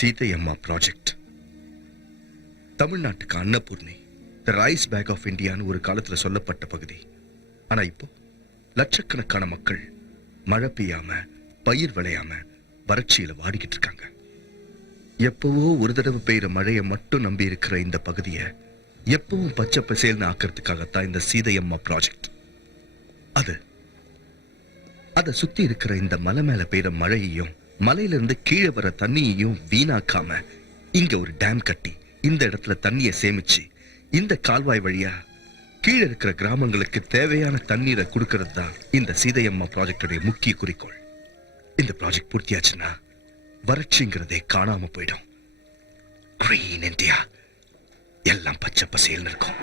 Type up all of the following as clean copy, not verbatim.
சீதையம்மா project தமிழ்நாட்டுக்கு அன்னபூர்ணி, தி rice back of இந்தியான்னு ஒரு காலத்துல சொல்லப்பட்ட பகுதி. ஆனா இப்போ லட்சக்கணக்கான மக்கள் மழை பெய்யாம, பயிர் விளையாம வறட்சியில வாடிக்கிட்டு இருக்காங்க. எப்பவோ ஒரு தடவை பெய்யுற மழையை மட்டும் நம்பி இருக்கிற இந்த பகுதியை எப்பவும் பச்சை பசேல்னு ஆக்கிறதுக்காகத்தான் இந்த சீதையம்மா ப்ராஜெக்ட். அதை சுத்தி இருக்கிற இந்த மலை மேல பெய்யுற மழையையும் மலையில இருந்து கீழே வர தண்ணியையும் வீணாக்காம இங்க ஒரு டேம் கட்டி இந்த இடத்துல தண்ணியை சேமிச்சு இந்த கால்வாய் வழியா கீழே இருக்கிற கிராமங்களுக்கு தேவையான தண்ணீரை கொடுக்கறது தான் இந்த சீதையம்மா ப்ராஜெக்டுடைய முக்கிய குறிக்கோள். இந்த ப்ராஜெக்ட் பூர்த்தியாச்சுன்னா வறட்சிங்கிறதே காணாம போயிடும். கிரீன் இந்தியா, எல்லாம் பச்சை பசேல்னு இருக்கும்.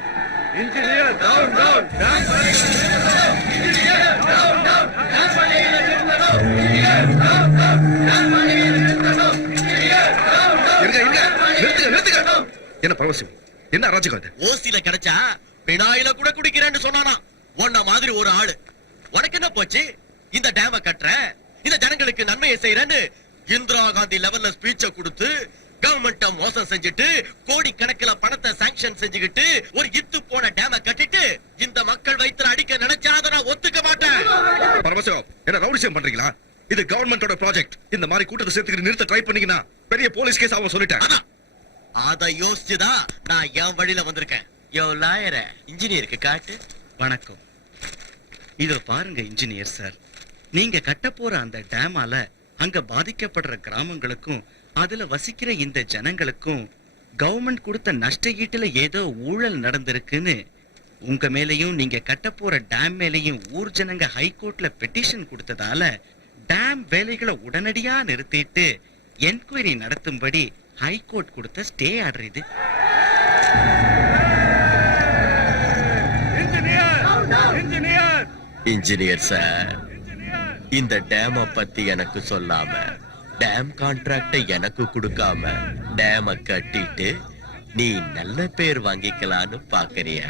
என்ன பரவசியம், என்ன அராஜகம் இது? ஓசில கிடைச்சா பினாயில கூட குடிக்கிறேன்னு சொன்னானா உன்ன மாதிரி ஒரு ஆளு. உனக்கு என்ன போச்சு? இந்த டேம கட்டுற, இந்த ஜனங்களுக்கு நன்மையை செய்யறேன்னு இந்திரா காந்தி லெவல்ல ஸ்பீச்ச கொடுத்து கவர்மெண்ட்ட மோசம் செஞ்சுட்டு கோடி கணக்குல பணத்தை சாங்ஷன் செஞ்சுக்கிட்டு ஒரு இத்து போன டேம கட்டிட்டு இந்த மக்கள் வயித்துல அடிக்க நினைச்சாத நான் ஒத்துக்க மாட்டேன். பரமசிவம், என்ன ரவுடிசம் பண்றீங்களா? இது கவர்மெண்டோட ப்ராஜெக்ட். இந்த மாதிரி கூட்டத்தை சேர்த்துக்கிட்டு நிறுத்த ட்ரை பண்ணீங்கன்னா பெரிய போலீஸ் கேஸ் ஆகும் சொல்லிட்டேன். அத யோசிச்சுதான் நான் என் வழியில வந்திருக்கேன். யோ லாயர இன்ஜினியருக்கு காட்டு. வணக்கம். இதோ பாருங்க இன்ஜினியர் சார், நீங்க கட்ட போற அந்த டேமால அங்க பாதிக்கப்படுற கிராமங்களுக்கும் அதுல வசிக்கிற இந்த ஜனங்களுக்கும் கவர்மெண்ட் கொடுத்த நஷ்ட ஈட்டுல ஏதோ ஊழல் நடந்திருக்குன்னு உங்க மேலையும் நீங்க கட்ட போற டேம் மேலையும் ஊர் ஜனங்க ஹைகோர்ட்ல பெட்டிஷன் கொடுத்ததால டேம் வேலைகளை உடனடியா நிறுத்திட்டு என்கொயரி நடத்தும்படி ஹைகோர்ட் கொடுத்த ஸ்டே ஆர்டர் இது. இன்ஜினியர் சார், இந்த டேம பத்தி எனக்கு சொல்லாம, டேம் கான்ட்ராக்ட எனக்கு கொடுக்காம டேம கட்டிட்டு நீ நல்ல பேர் வாங்கிக்கலான்னு பாக்குறியா?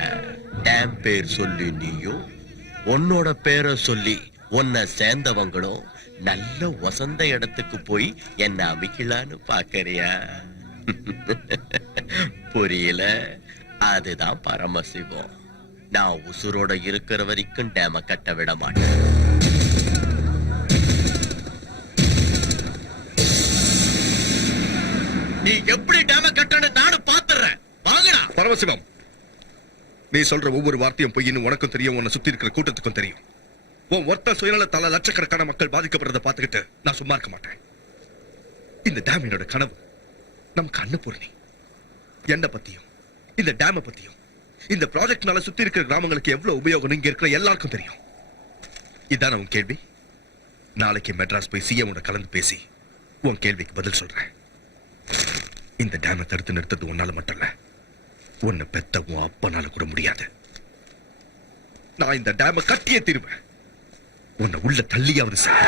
டேம் பேர் சொல்லி நீயும் உன்னோட பேரை சொல்லி உன்னை சேர்ந்தவங்களும் நல்ல வசந்த இடத்துக்கு போய் என்ன அமைக்கலான்னு பாக்குறியா? புரியல? அதுதான் பரமசிவம். நான் உசுரோட இருக்கிற வரைக்கும் டேம கட்ட விட மாட்டேன். நீ எப்படி டேம கட்டணும் நானும் பாத்துறேன். வாங்கடா. பரமசிவம், நீ சொல்ற ஒவ்வொரு வார்த்தையும் பொய்ன்னு உனக்கும் தெரியும், உன்னை சுத்தி இருக்கிற கூட்டத்துக்கும் தெரியும். உன் ஒருத்த சுயநலத்தால லட்சக்கணக்கான மக்கள் பாதிக்கப்படுறதை பார்த்துக்கிட்டு நான் சும்மா இருக்க மாட்டேன். இந்த டேம் என்னோட கனவு. நமக்கு அன்னபூர்ணி. என்ன பத்தியும் இந்த டேமை பத்தியும் இந்த ப்ராஜெக்ட்னால சுத்தி இருக்கிற கிராமங்களுக்கு எவ்வளவு உபயோகம் இங்க இருக்கிற எல்லாருக்கும் தெரியும். இதான உன் கேள்வி? நாளைக்கு மெட்ராஸ் போய் சிஎம் கலந்து பேசி உன் கேள்விக்கு பதில் சொல்றேன். இந்த டேமை தடுத்து நிறுத்தது உன்னால மட்டும் இல்ல, உன்னை பெத்த உன் அப்பனால கூட முடியாது. நான் இந்த டேமை கட்டியே தீருவேன். உன்னை உள்ள தள்ளியாவது சார்.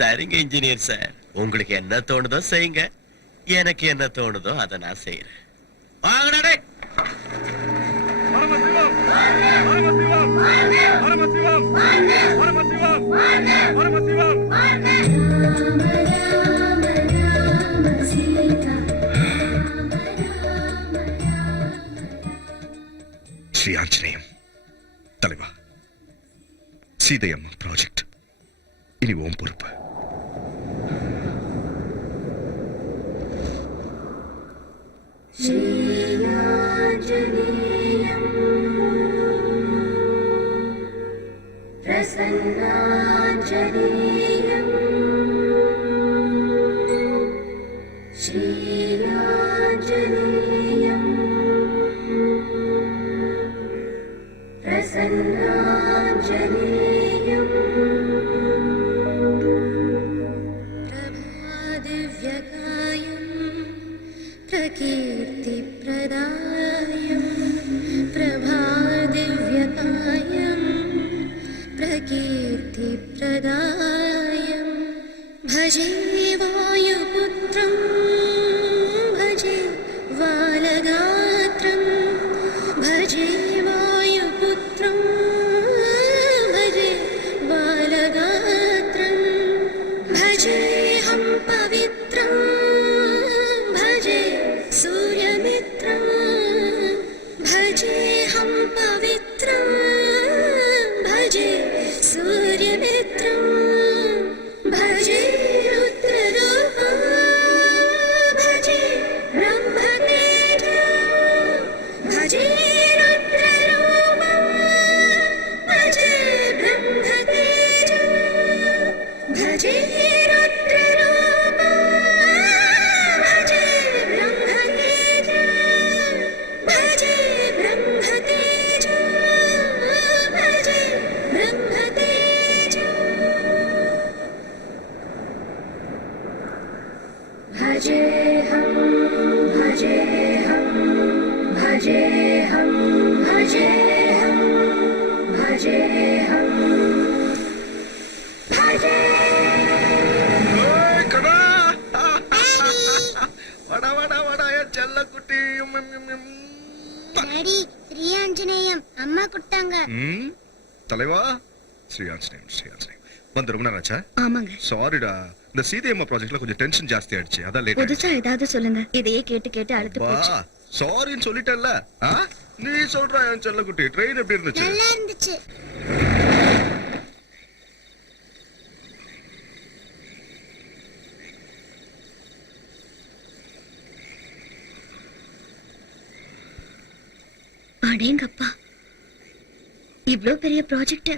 சரிங்க இன்ஜினியர் சார், உங்களுக்கு என்ன தோணுதோ செய்யுங்க. எனக்கு என்ன தோணுதோ அதை நான் செய்யறேன். வாங்கடா டேய். ஸ்ரீ ஆஞ்சநேயம் தலைவா, சீதையம்மா ப்ராஜெக்ட் இனி உன் பொறுப்பு. भजे वायुपुत्रं भजे बालगात्रं भजे वायुपुत्रं भजे बालगात्रं भजेऽहं पवित्रं भजे सूर्यमित्रं भजेऽहं पवित्रं भजे सूर्यमित्रं भजे रुद्ररूपं भजे ब्रह्मतेजं भजे रुद्ररूपं भजे ब्रह्मतेजं भजे रुद्ररूपं भजे ब्रह्मतेजं भजे ब्रह्मतेजं भजे ब्रह्मतेजं भजेऽहं भजेऽहं भजेऽहं भजेऽहं भजेऽहं भजे ஏய், கடா! வாடா, வாடா, வாடா, என் செல்லக்குட்டி. டாடி ஸ்ரீ ஆஞ்சநேயம் அம்மா கொடுத்தாங்க. ம், தலைவா, ஸ்ரீ ஆஞ்சநேயம், ஸ்ரீ ஆஞ்சநேயம். வந்து ரொம்ப நேரம் ஆச்சா? ஆமாங்க. சாரிடா, இந்த சீதையம்மா ப்ராஜெக்ட்ல கொஞ்சம் டென்ஷன் ஜாஸ்தி ஆயிடுச்சு, அதான் லேட் புதுசா ஏதாவது சொல்லுங்க. இதையே கேட்டு கேட்டு அழுத்து வா. போச்சு. சாரின்னு சொல்லிட்டல்ல. ஆ? நீ சொல்ற என் செல்லக்குட்டி, ட்ரெயின் எப்படி இருந்துச்சு? நல்லா இருந்துச்சு. அடேங்கப்பா, இவ்ளோ பெரிய ப்ராஜெக்ட்.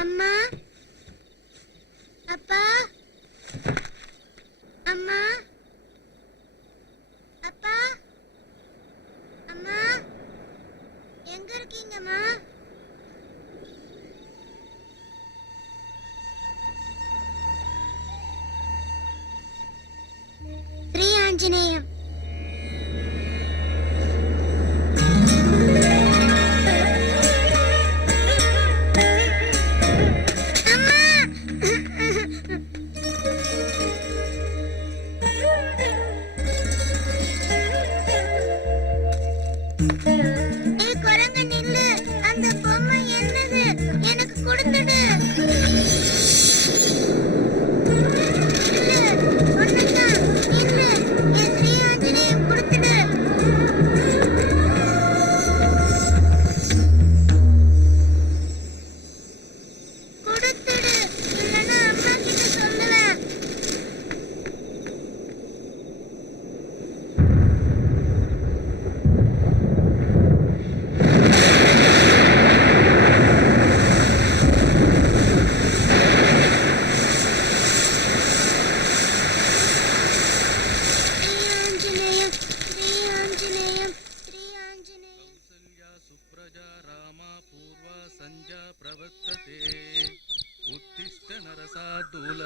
அம்மா அப்பா அம்மா அப்பா அம்மா எங்க இருக்கீங்கம்மா? ஸ்ரீ ஆஞ்சநேயம். ஏய் குரங்கு நில்லு, அந்த பொம்மை என்னது? எனக்கு கொடுத்துடு. நில்லு, ஒண்ணுதான், நில்லு, என் ஸ்ரீ ஆஞ்சநேயம் கொடுத்துடு. கொடுத்துடு, இல்லைன்னா அம்மா கிட்ட சொல்லுவேன். सुप्रजा रामा पूर्वा संजा प्रवर्तते उत्तिष्ठ नरसार्दूल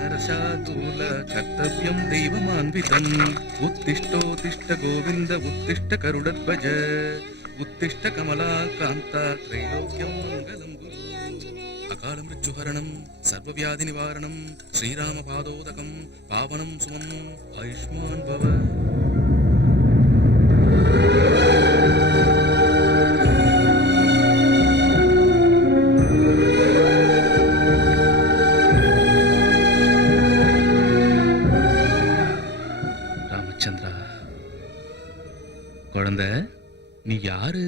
नरसार्दूल कर्तव्यं दैवमान्वितम् उत्तिष्ठोत्तिष्ठ गोविन्द उत्तिष्ठ गरुडध्वज उत्तिष्ठ कमलाकान्ता त्रैलोक्यं मङ्गलं गुरु अकाल मृत्युहरणं सर्वव्याधि निवारणं श्रीराम पादोदकं पावनं सुमं आयुष्मान् भव. ராமச்சந்திரா, குழந்தை, நீ யாரு?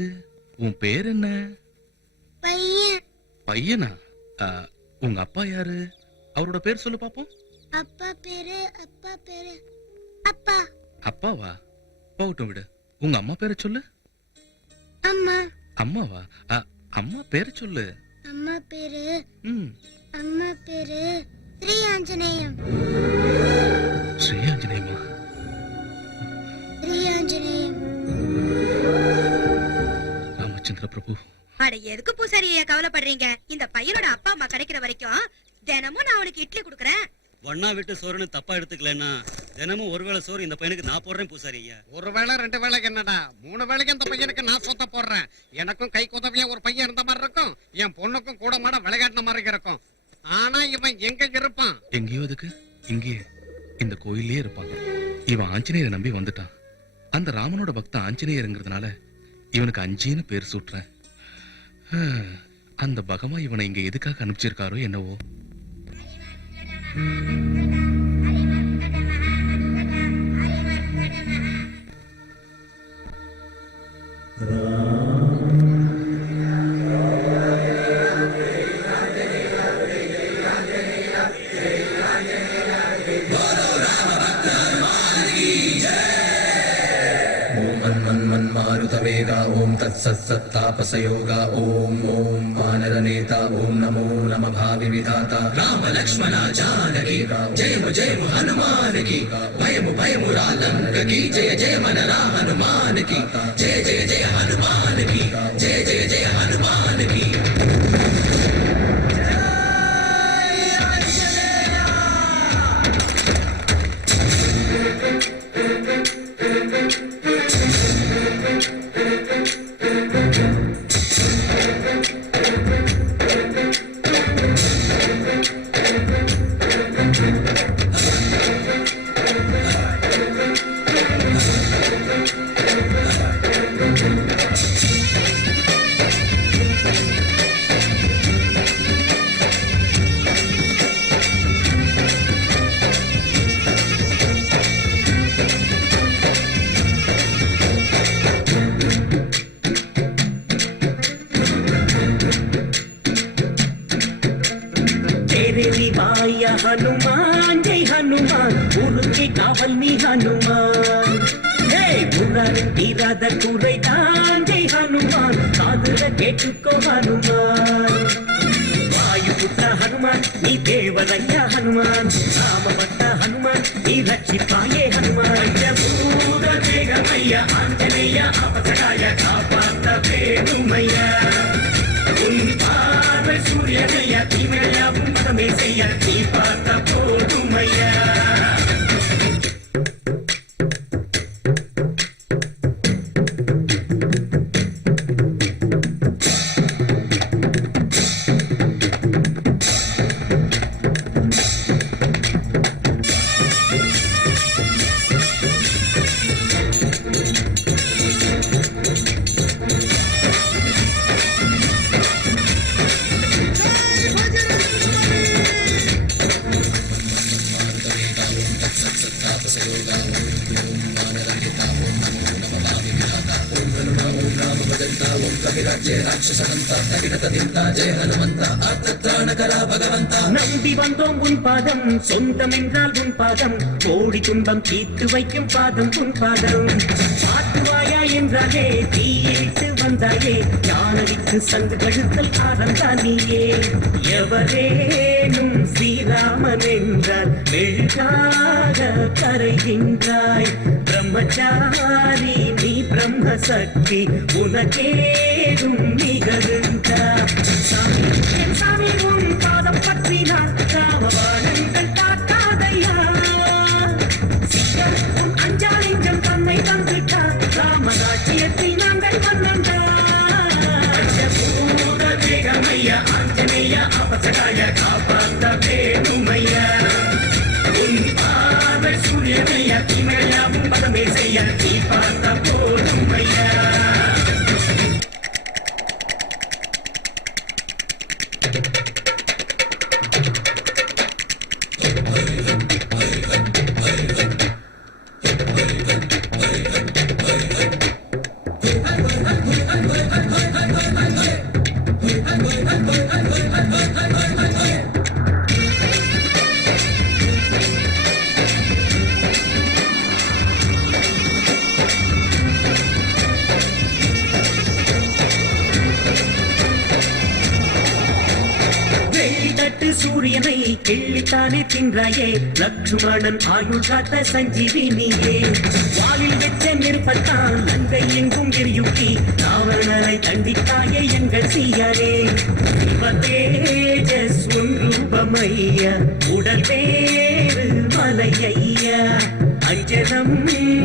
உன் பேர் என்ன? பையன். பையனா? உங்க அப்பா யாரு? அவரோட பேர் சொல்லு பாப்போம். அப்பா பேரு அப்பா. அப்பாவா? போகட்டும் விடு. உங்க அம்மா பேரை சொல்லு. அம்மா. அம்மாவா? அம்மா பேரை சொல்லு. அம்மா பேரு ம், அம்மா பேரு ஸ்ரீ ஆஞ்சநேயம். ஸ்ரீ ஆஞ்சநேயமா? ஸ்ரீ ஆஞ்சநேயம். ராமச்சந்திர பிரபு. அட எதுக்கு பூசாரியா கவலைப்படுறீங்க? இந்த பையனோட அப்பா அம்மா கிடைக்கிற வரைக்கும் தினமும் நான் அவனுக்கு இட்லி கொடுக்கறேன். ஒன்னா விட்டு சோறுன்னு தப்பா எடுத்துக்கலன்னா தினமும் ஒருவேளை சோறு இந்த பையனுக்கு நான் போடுறேன் பூசாரி ஐயா. ஒரு வேளை 2 வேளைக்கு என்னடா 3 வேளைக்கு இந்த பையனுக்கு நான் சொத்த போடுறேன். எனக்கும் கை உதவியா ஒரு பையன் இருந்த மாதிரி இருக்கும், என் பொண்ணுக்கும் கூட மாட விளையாடின மாதிரி இருக்கும். ஆனா இவன் எங்க இருப்பான்? எங்கேயோ அதுக்கு இங்கேயே இந்த கோயிலே இருப்பான். இவன் ஆஞ்சநேயரை நம்பி வந்துட்டான். அந்த ராமனோட பக்த ஆஞ்சநேயருங்கிறதுனால இவனுக்கு அஞ்சின்னு பேர் சூட்டுறேன். அந்த பகமா இவனை இங்க எதுக்காக அனுப்பிச்சிருக்காரோ என்னவோ. मारुतवेगा ओम तत्सत्तापसयोगा ओम ओम वानरनेता ओम नमो नमः भावि विधाता राम लक्ष्मण जानकी जय हनुमान की भयमु रालंक की जय जय मन राम हनुमान की जय जय हनुमान की जय जय हनुमान की. हनुमान जय हनुमान उनके कावल में हनुमान हे தீராத குறை தாண்டி ஹனுமான் காதுல கேட்டுக்கோ ஹனுமான் வாயுபுத்திர ஹனுமான் நீ தேவதையா ஹனுமான் ராமபக்த ஹனுமான் நீ ரட்சிப்பாயே ஹனுமான் பஞ்சபூத தேகமையா ஆஞ்சநேயா அபசகாய காப்பாத்த வேணுமையா உன் பார்வை சூரியனையா தீமையாவும் மதமே செய்ய நீ பார்த்த போதுமையா நம்பி வந்தோம் உன் பாதம் சொந்தம் என்றால் உன் பாதம் கோடி துன்பம் தீர்த்து வைக்கும் பாதம் உன் பாதம் பாத்துவாயா என்றாலே தீயிட்டு வந்தாயே ஞானடிக்கு சங்கு கழுத்தல் காரந்தான் நீயே எவரேனும் ஸ்ரீராமன் என்றால் மெழுகாக கரைகின்றாய் பிரம்மச்சாரி நீ பிரம்ம சக்தி உனக்கேதும் நிகழ்ந்தா சாமி என் சாமி உன் பாதம் பற்றினார் ராமபாணங்கள் காக்காதையா சிங்கம் உன் அஞ்சாலிங்கம் தன்னை தந்துட்டா ராமராட்சியத்தில் நாங்கள் மன்னந்தா பஞ்சபூத தேகமையா ஆஞ்சநேயா அபசகாய காப்பாத்த வேணுமையா உன் பார்வை சூரியனையா தீமையாவும் மதமே செய்ய நீ பார்த்த போதுமையா சூரியனை கிள்ளித்தானே தின்றாயே லக்ஷ்மணன் ஆயுள் காத்த சஞ்சீவினியே வாலில் வெச்ச நெருப்பத்தான் அங்கை எங்கும் எரியூட்டி ராவணனை தண்டித்தாயே எங்கள் சீயரே தேஜஸ் உன் ரூபமையா உடல் வேறு மலையா அஞ்சனம்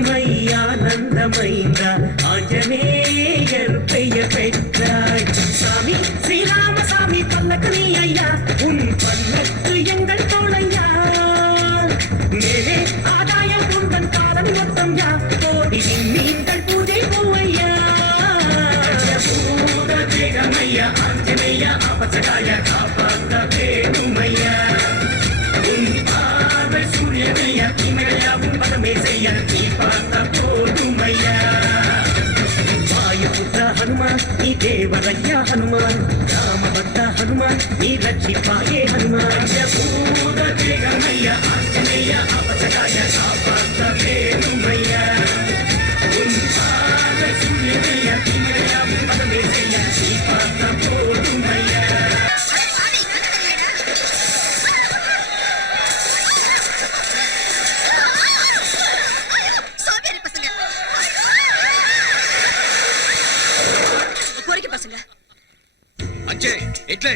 மையானந்தமைந்தா ஆஞ்சநேயர் பெயர் பெற்றாய் சாமி ஸ்ரீராமசாமி பல்லக்கு நீ ஐயா உன் பல்லக்கு எங்கள் தோழையா மேலே ஆதாயம் உந்தன் காலம் மொத்தம் யா கோடி நீங்கள் பூஜை பூவையா பூத தேகமையா ஆஞ்சநேயா அபசகாய காப்பாத்த வேணுமையா உன் பார்வை சூரியனையா தீமையாவும் பதமே செய்ய நீ பார்த்த போதுமையா வாயுபுத்திர ஹனுமான் நீ தேவதையா ஹனுமான் ராமபக்த ஹனுமான் நீ ரட்சிப்பாயே ஹனுமான் பூத தேகமையா ஆஞ்சநேயா அபசகாய காப்பாத்த வேணுமையா உன் பார்வை சூரியனையா தீமையாவும் பதமே செய்ய நீ பார்த்த போதுமையா சோம்பேறி பசங்க பொறுக்கி பசங்க அச்சே இட்லி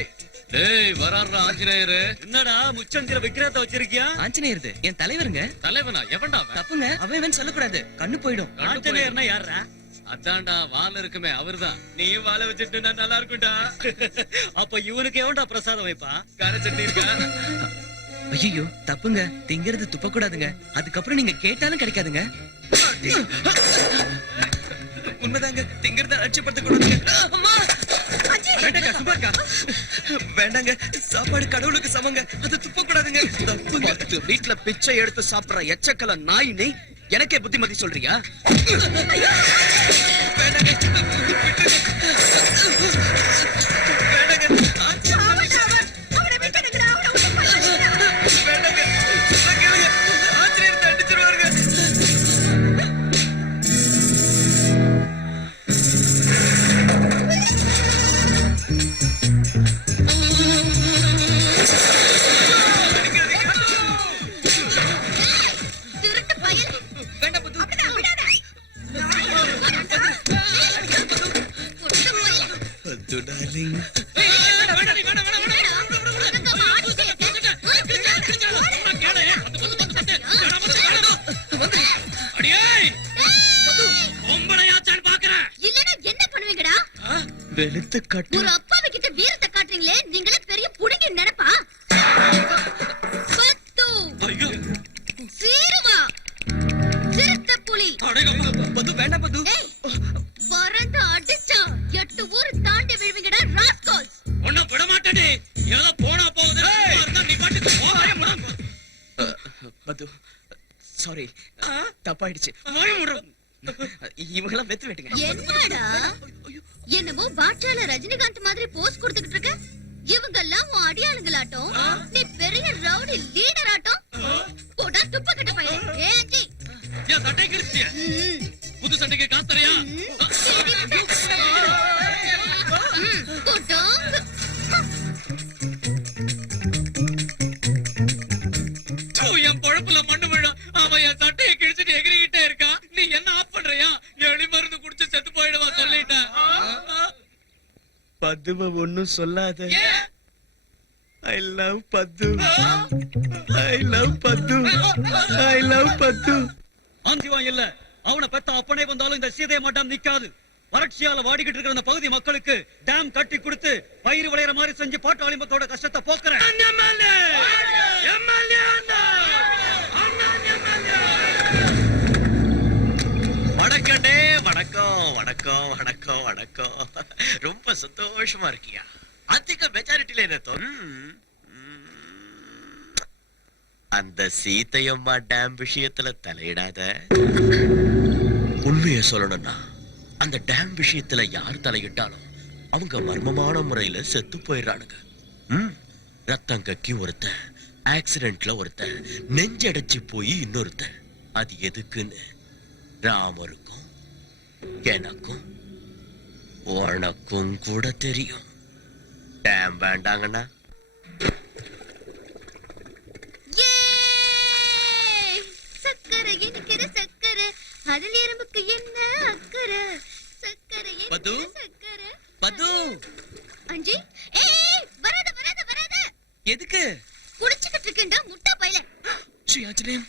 டேய் வராருடா ஆஞ்சநேயர். என்னடா முச்சந்திர விக்கிரத்தை வச்சிருக்கியா? ஆஞ்சநேயருது என் தலைவருங்க. தலைவனா? எவன்டா அவன்? தப்புங்க, அவன் சொல்லக்கூடாது, கண்ணு போயிடும். ஆஞ்சநேயர்னா யாரா? அதான்டா வால் இருக்குமே அவர்தான். நீயும் வாழ வச்சுட்டு நல்லா இருக்கும்டா. அப்ப இவனுக்கு எவன்டா பிரசாதம் வைப்பா? கார சட்னி இருக்கா? ஐயோ தப்புங்க, திங்கிறது துப்ப கூடாதுங்க. அதுக்கப்புறம் நீங்க கேட்டாலும் கிடைக்காதுங்க. உண்மைதாங்க, திங்கிறத அலட்சியப்படுத்த கூடாதுங்க. அம்மா வேண்டாங்க, சும்மாக்கா வேண்டாங்க. சாப்பாடு கடவுளுக்கு சமங்க, அது துப்ப கூடாதுங்க. தப்புங்க. வீட்டுல பிச்சை எடுத்து சாப்பிடுற எச்சக்கல நாய் நீ எனக்கே புத்திமதி சொல்றியா? வேண்டாங்க. பத்து டார்லிங். இல்லனா என்ன பண்ணுவீங்கடா? வெளுத்து கட்டு. ஒரு அப்பாவி கிட்ட வீரத்தை காட்டுறீங்களே, நீங்களே பெரிய புடுங்கி நினைப்பா? பத்து. ஐயோ சீருவா. சிறுத்தை புலி. பத்து வேண்டாம் பத்து. ஏய், பறந்து அடிச்சா 8 ஊர் தாண்டி விழுவீங்கடா ராஸ்கல்ஸ். ஒண்ணு விட மாட்டேடி. ஏதோ போனா போகுது. நீ பாட்டுக்கு போவாயே முடம். பத்து சாரி தப்பாயிடுச்சு. இவங்கெல்லாம் வெத்து வெட்டுங்க. என்னடா என்னமோ பாட்சால ரஜினிகாந்த் மாதிரி போஸ் கொடுத்துக்கிட்டு இருக்க? இவங்க எல்லாம் உன் அடியாளுங்களாட்டம், நீ பெரிய ரவுடி லீடர் ஆட்டம். போடா துப்ப கட்ட பையன். ஏ அஞ்சி ஏன் சட்டை கிழிச்சிய? புது சட்டைக்கு காசு தரையா? என் பொழப்புல மண்ணு விழும். அவன் என் சட்டையை கிழிச்சிட்டு எகிரிக்கிட்டே இருக்கான். நீ என்ன ஆஃப் பண்றியா? எலி மருந்து குடிச்சு செத்து போயிடுவா சொல்லிட்டேன். பத்துவ ஒண்ணும் சொல்லாத. ஐ லவ் பத்து. ஐ லவ் பத்து. ஐ லவ் பத்து. ஆந்திவா இல்ல, அவனை பெத்த அப்பனே வந்தாலும் இந்த சீதைய மாட்டான் நிக்காது. வறட்சியால வாடிக்கிட்டு இருக்கிற அந்த பகுதி மக்களுக்கு டேம் கட்டி கொடுத்து பயிர் விளையிற மாதிரி செஞ்சு பாட்டாளிமத்தோட கஷ்டத்தை போக்குறேன். வணக்கண்டே, வணக்கம் வணக்கம் வணக்கம் வணக்கம். ரொம்ப சந்தோஷமா இருக்கியா? அதிக மெஜாரிட்டில என்ன அந்த சீதையம்மா டேம் விஷயத்துல தலையிடாத. உண்மையை சொல்லணும்னா அந்த டேம் விஷயத்துல யார் தலையிட்டாலும் அவங்க மர்மமான முறையில செத்து போயிடுறானுங்க. ரத்தம் கக்கி ஒருத்தன், ஆக்சிடென்ட்ல ஒருத்தன், நெஞ்சடைச்சு போய் இன்னொருத்தன். அது எதுக்குன்னு ராமருக்கும் எனக்கும் உனக்கும் கூட தெரியும். டேம் வேண்டாங்கண்ணா. சக்கரை இனிக்கிற சக்கரை, அதில் எறும்புக்கு என்ன அக்கறை? சக்கரை பத்து. சக்கரை பத்து அஞ்சி. ஏய் வராத வராத வராத. எதுக்கு? குடிச்சிட்டு இருக்கேன்டா முட்டா பையல. ஸ்ரீ ஆஞ்சநேயம்,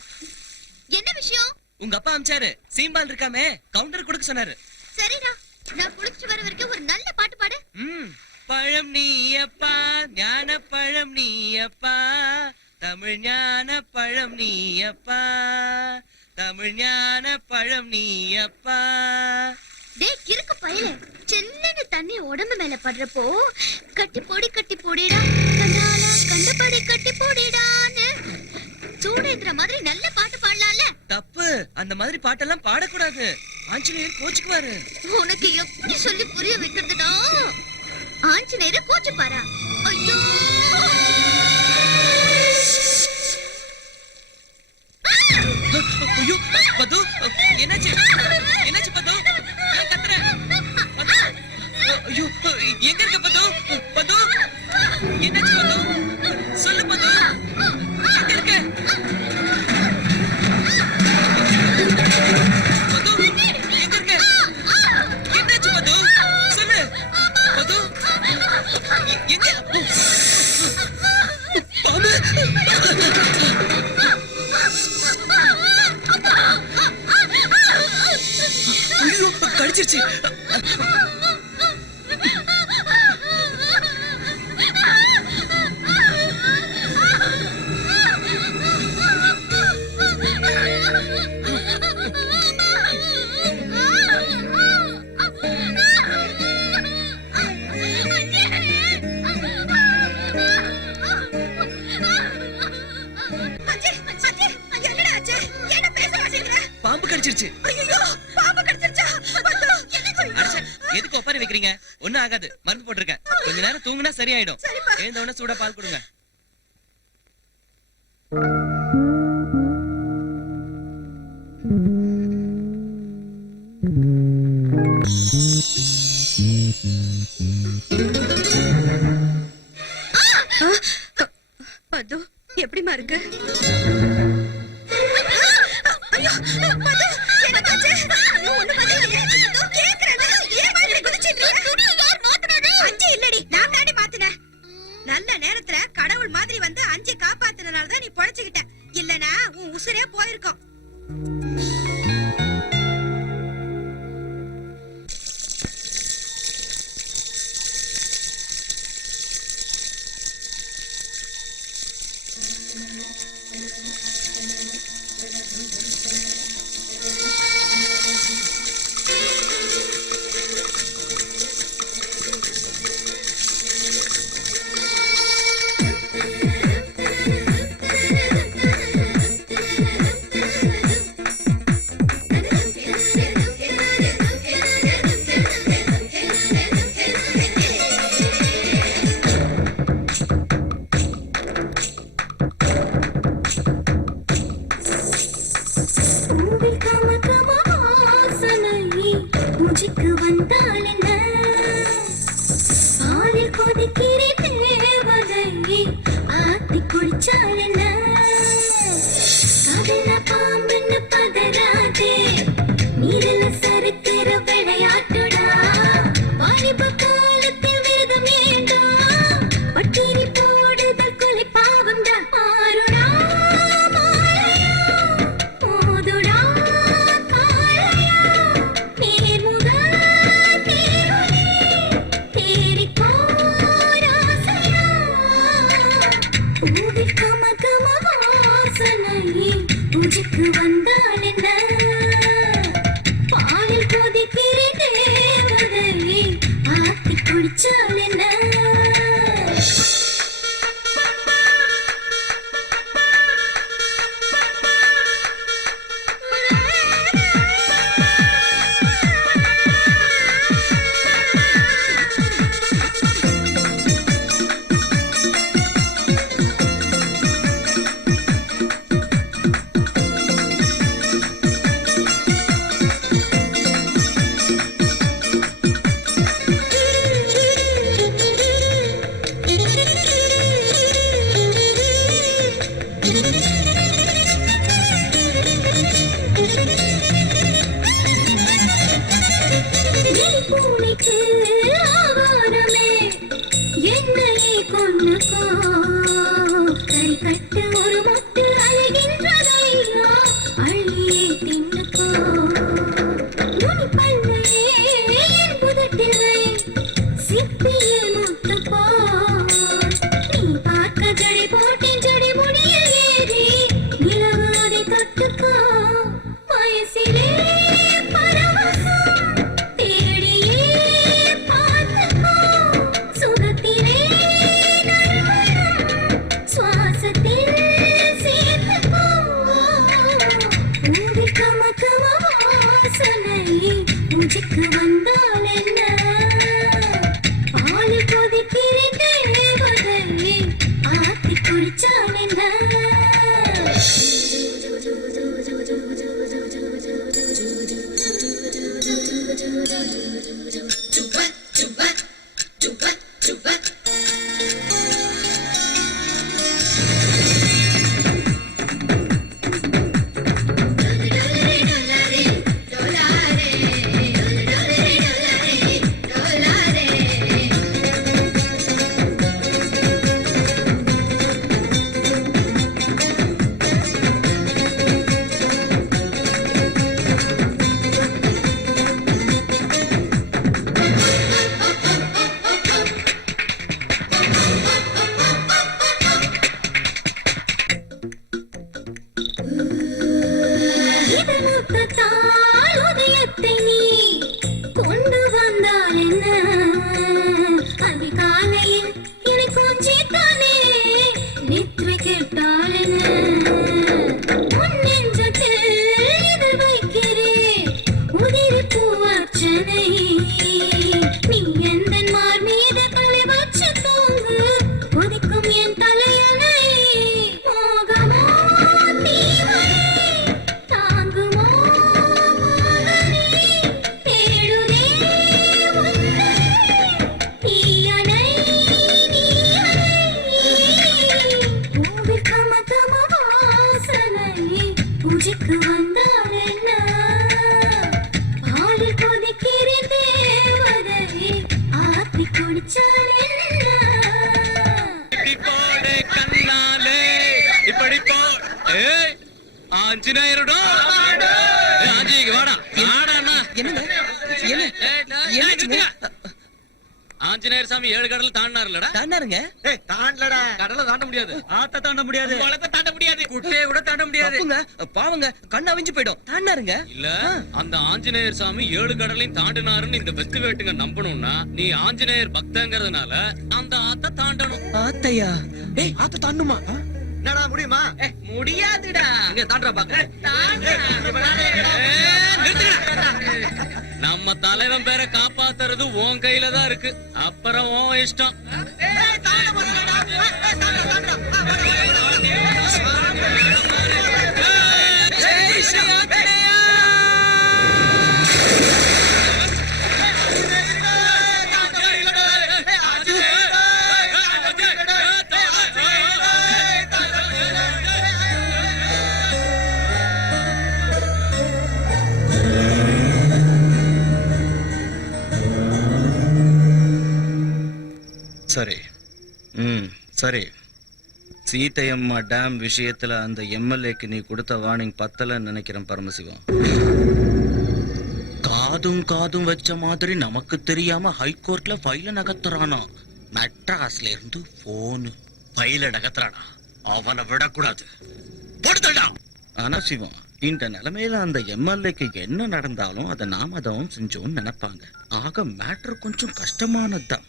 என்ன விஷயம்? உங்க அப்பா அமிச்சாரு. சீம்பால் இருக்காமே, கவுண்டர் கொடுக்க சொன்னாரு. சரிடா, நான் குடிச்சிட்டு வர வரைக்கும் ஒரு நல்ல பாட்டு பாடு. பழம் நீயப்பா, ஞான பழம் நீயப்பா, தமிழ் ஞான பழம் நீயப்பா, தமிழ் ஞான பழம் நீயப்பா. டேய் கிறுக்கு பயல, செல்லன்னு தண்ணி உடம்பு மேல படுறப்போ கட்டி போடிடா கண்ணாலா கண்டபடி கட்டி போடிடான்னு சூடேந்திர மாதிரி நல்ல பாட்டு பாடலாம்ல. தப்பு, அந்த மாதிரி பாட்டெல்லாம் பாடக்கூடாது. ஆஞ்சநேயர் கோச்சுக்குவாரு. உனக்கு எப்படி சொல்லி புரிய வைக்கிறதுடா? ஆஞ்சநேயர் கோச்சு பாரா? ஐயோ ஐயோ பது, என்னாச்சு? என்னாச்சு பது? ஏன் கத்துற? பது, ஐயோ எங்க இருக்க பது? பது, என்னாச்சு பது? சொல்லு பது, எங்க இருக்க? பது, எங்க இருக்க? என்னாச்சு பது? சொல்லு பது, எங்க? பாம்பு. ஐயோ கடிச்சிருச்சு. பாம்பு கடிச்சிருச்சு. எதுக்கு ஒப்பாரி வைக்கிறீங்க? ஒண்ணும் ஆகாது, மருந்து போட்டிருக்கேன். கொஞ்ச நேரம் தூங்குனா சரியாயிடும். எழுந்த உடனே சூடா பால் கொடுங்க. பது எப்படிமா இருக்கு? ஐயோ பது என்னாச்சு? ஒண்ணு பது கேக்குறேன். ஏன் மாதிரி குதிச்சிட்டு இருக்க? யார் மாத்துறாங்க? வந்தால் என்ன பாலில் கொதிக்கிற தேவதை ஆத்தி குடிச்சால் என்ன கடல பாம்புன்னு பதறாதே நீரில சறுக்கிற விளையாட்டுடா வாலிப காலத்தில் வேதம் வேண்டாம் பட்டினி போடுதல் கொலை பாவம்டா மாறுடா மாலையா மோதுடா காலையா நேர்முக தேர்வுனே தேடிக்கோ ராசையா பூவில் கமகம வாசனை பூஜைக்கு வந்தால் என்ன பாலில் கொதிக்கிற தேவதை ஆத்தி குடிச்சால் என்ன பூனைக்கு ஆகாரமே என்னையே கொன்னுக்கோ கை கட்டு ஒரு மொட்டு அழுகின்றதையா அள்ளியே தின்னுக்கோ நுனி பல்லையே என் புதட்டில் வை சிப்பியில் முத்துப்போ நீ பார்க்க ஜடை போட்டேன் ஜடை முடியில் ஏறி நிலவு அதை தொட்டுக்கோ வயசிலே பரவசம் தேடியே பார்த்துக்கோ சுகத்திலே நறுமணம் சுவாசத்தில் சேர்த்துக்கோ பூவில் கமகம வாசனை பூஜைக்கு வந்தால் என்ன பாலில் கொதிக்கிற தேவதை ஆத்தி குடிச்சால் என்ன இதமுத்தத்தால் உதயத்தை நீ கொண்டு வந்தால் என்ன அதிகாலையில் இனி கொஞ்சித்தானே நித்ரை கெட்டால் என்ன உன் நெஞ்சத்தில் இதழ் வைக்கிறேன் உதிரி பூவர்ச்சனை நீ எந்தன் மார் மீது தலை வச்சு தூங்கு கொதிக்கும் என் தலையணை மோகமோ தீமை தாங்குமோ மோகனே தேடுதே உன்னை தீயணை நீயணை பூவில் கமகம வாசனை பூஜைக்கு வந்தால் என்ன பாலில் கொதிக்கிற தேவதை ஆத்தி குடிச்சால் என்ன இப்படி போடு கண்ணாலே இப்படி போ ஏய் ஆஞ்சநேயருடா ஆஞ்சிக்கு வாடா வாடாண்ணா என்னங்க என்ன ஆஞ்சநேயர் சாமி 7 கடல் தாண்டாருலடா தாண்டாருங்க கடலை தாண்ட முடியாது ஆத்த தாண்ட முடியாது குளத்தை தாண்ட முடியாது குட்டையை கூட தாண்ட முடியாது பாவங்க கண்ணு அவிஞ்சு போயிடும் தாண்டாருங்க இல்ல அந்த ஆஞ்சநேயர் சாமி 7 கடலையும் தாண்டினாருன்னு இந்த வெத்து வேட்டுங்க நம்பணும்னா நீ ஆஞ்சநேயர் பக்தங்கிறதுனால அந்த ஆத்த தாண்டணும் ஆத்தையா டேய் ஆத்த தாண்டுமா என்னடா முடியுமா முடியாதுடா இங்க தாண்டா பாக்க நம்ம தலைவன் பேரை காப்பாத்துறது உன் கையில தான் இருக்கு அப்புறம் உன் இஷ்டம் சரி. சரி. சீதையம்மா டேம் விஷயத்துல அந்த எம்எல்ஏக்கு நீ கொடுத்த வார்னிங் பத்தலன்னு நினைக்கிறேன் பரமசிவம். காதும் வச்ச மாதிரி நமக்கு தெரியாம ஹைகோர்ட்ல ஃபைல நகர்த்துறானா. மெட்ராஸ்ல இருந்து போனு. பையில நகர்த்துறானா? அவனை விடக்கூடாது. போடுதல்டா. ஆனா சிவம், இந்த நிலைமையில அந்த எம்எல்ஏக்கு என்ன நடந்தாலும் அதை நாம தான் செஞ்சோம்னு நினைப்பாங்க. ஆக மேட்ரு கொஞ்சம் கஷ்டமானதுதான்.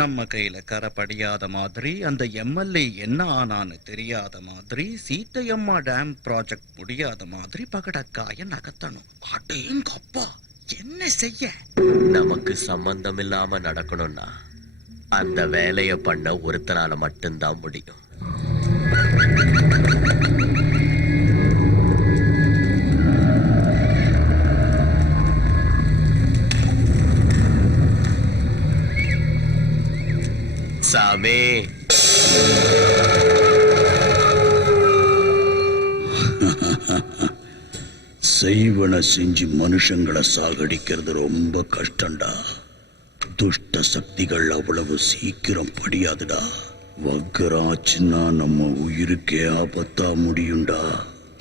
நம்ம கையில கரை படியாத மாதிரி, அந்த எம்எல்ஏ என்ன ஆனான்னு தெரியாத மாதிரி, சீத்தையம்மா டேம் ப்ராஜெக்ட் முடியாத மாதிரி பகடக்காய நகர்த்தணும். அடேங்கப்பா, என்ன செய்ய? நமக்கு சம்பந்தம் இல்லாம நடக்கணும்னா அந்த வேலைய பண்ண ஒருத்தனால மட்டும்தான் முடியும். சாமி, செய்வன செஞ்சு மனுஷங்களை சாகடிக்கிறது ரொம்ப கஷ்டம்டா. துஷ்ட சக்திகள் அவ்வளவு சீக்கிரம் படியாதுடா. வக்கராச்சுன்னா நம்ம உயிருக்கே ஆபத்தா முடியும்டா.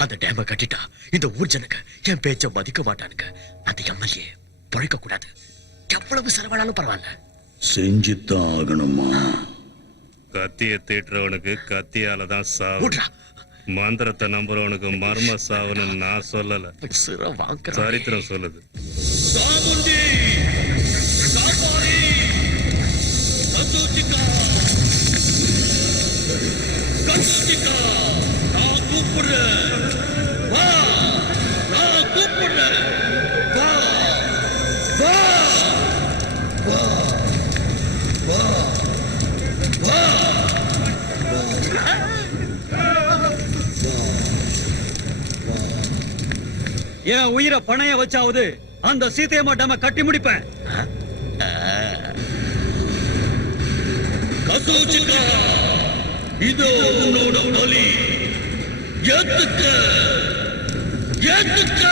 அந்த டேம கட்டிட்டா இந்த ஊர் ஜனங்க என் பேச்ச மதிக்க மாட்டானுங்க. அந்த எம்எல்ஏ பழைக்க கூடாது. எவ்வளவு செலவானாலும் பரவாயில்ல, செஞ்சுத்தான் ஆகணுமா? கத்திய தீட்டுறவனுக்கு கத்தியால தான் சாவு. மந்திரத்தை நம்புறவனுக்கு மர்ம சாவுன்னு நான் சொல்லல, சரித்திரம் சொல்லுது. என் உயிரை பணைய வச்சாவது அந்த சீதையம்மா டேம கட்டி முடிப்பேன். இதோ உன்னோட பலி. ஏத்துக்க ஏத்துக்க.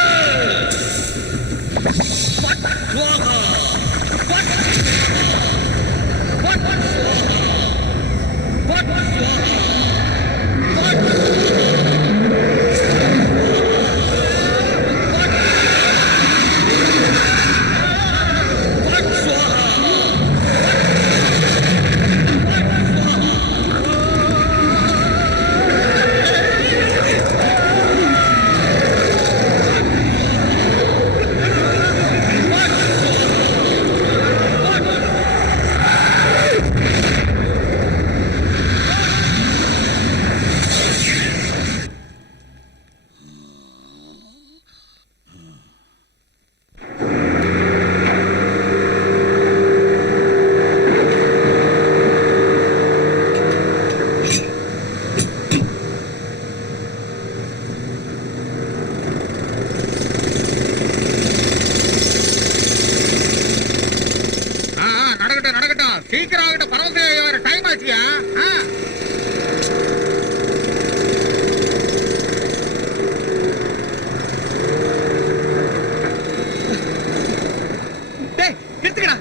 சீக்கிரம் ஆகிட்ட பரவச டைம் ஆச்சியா?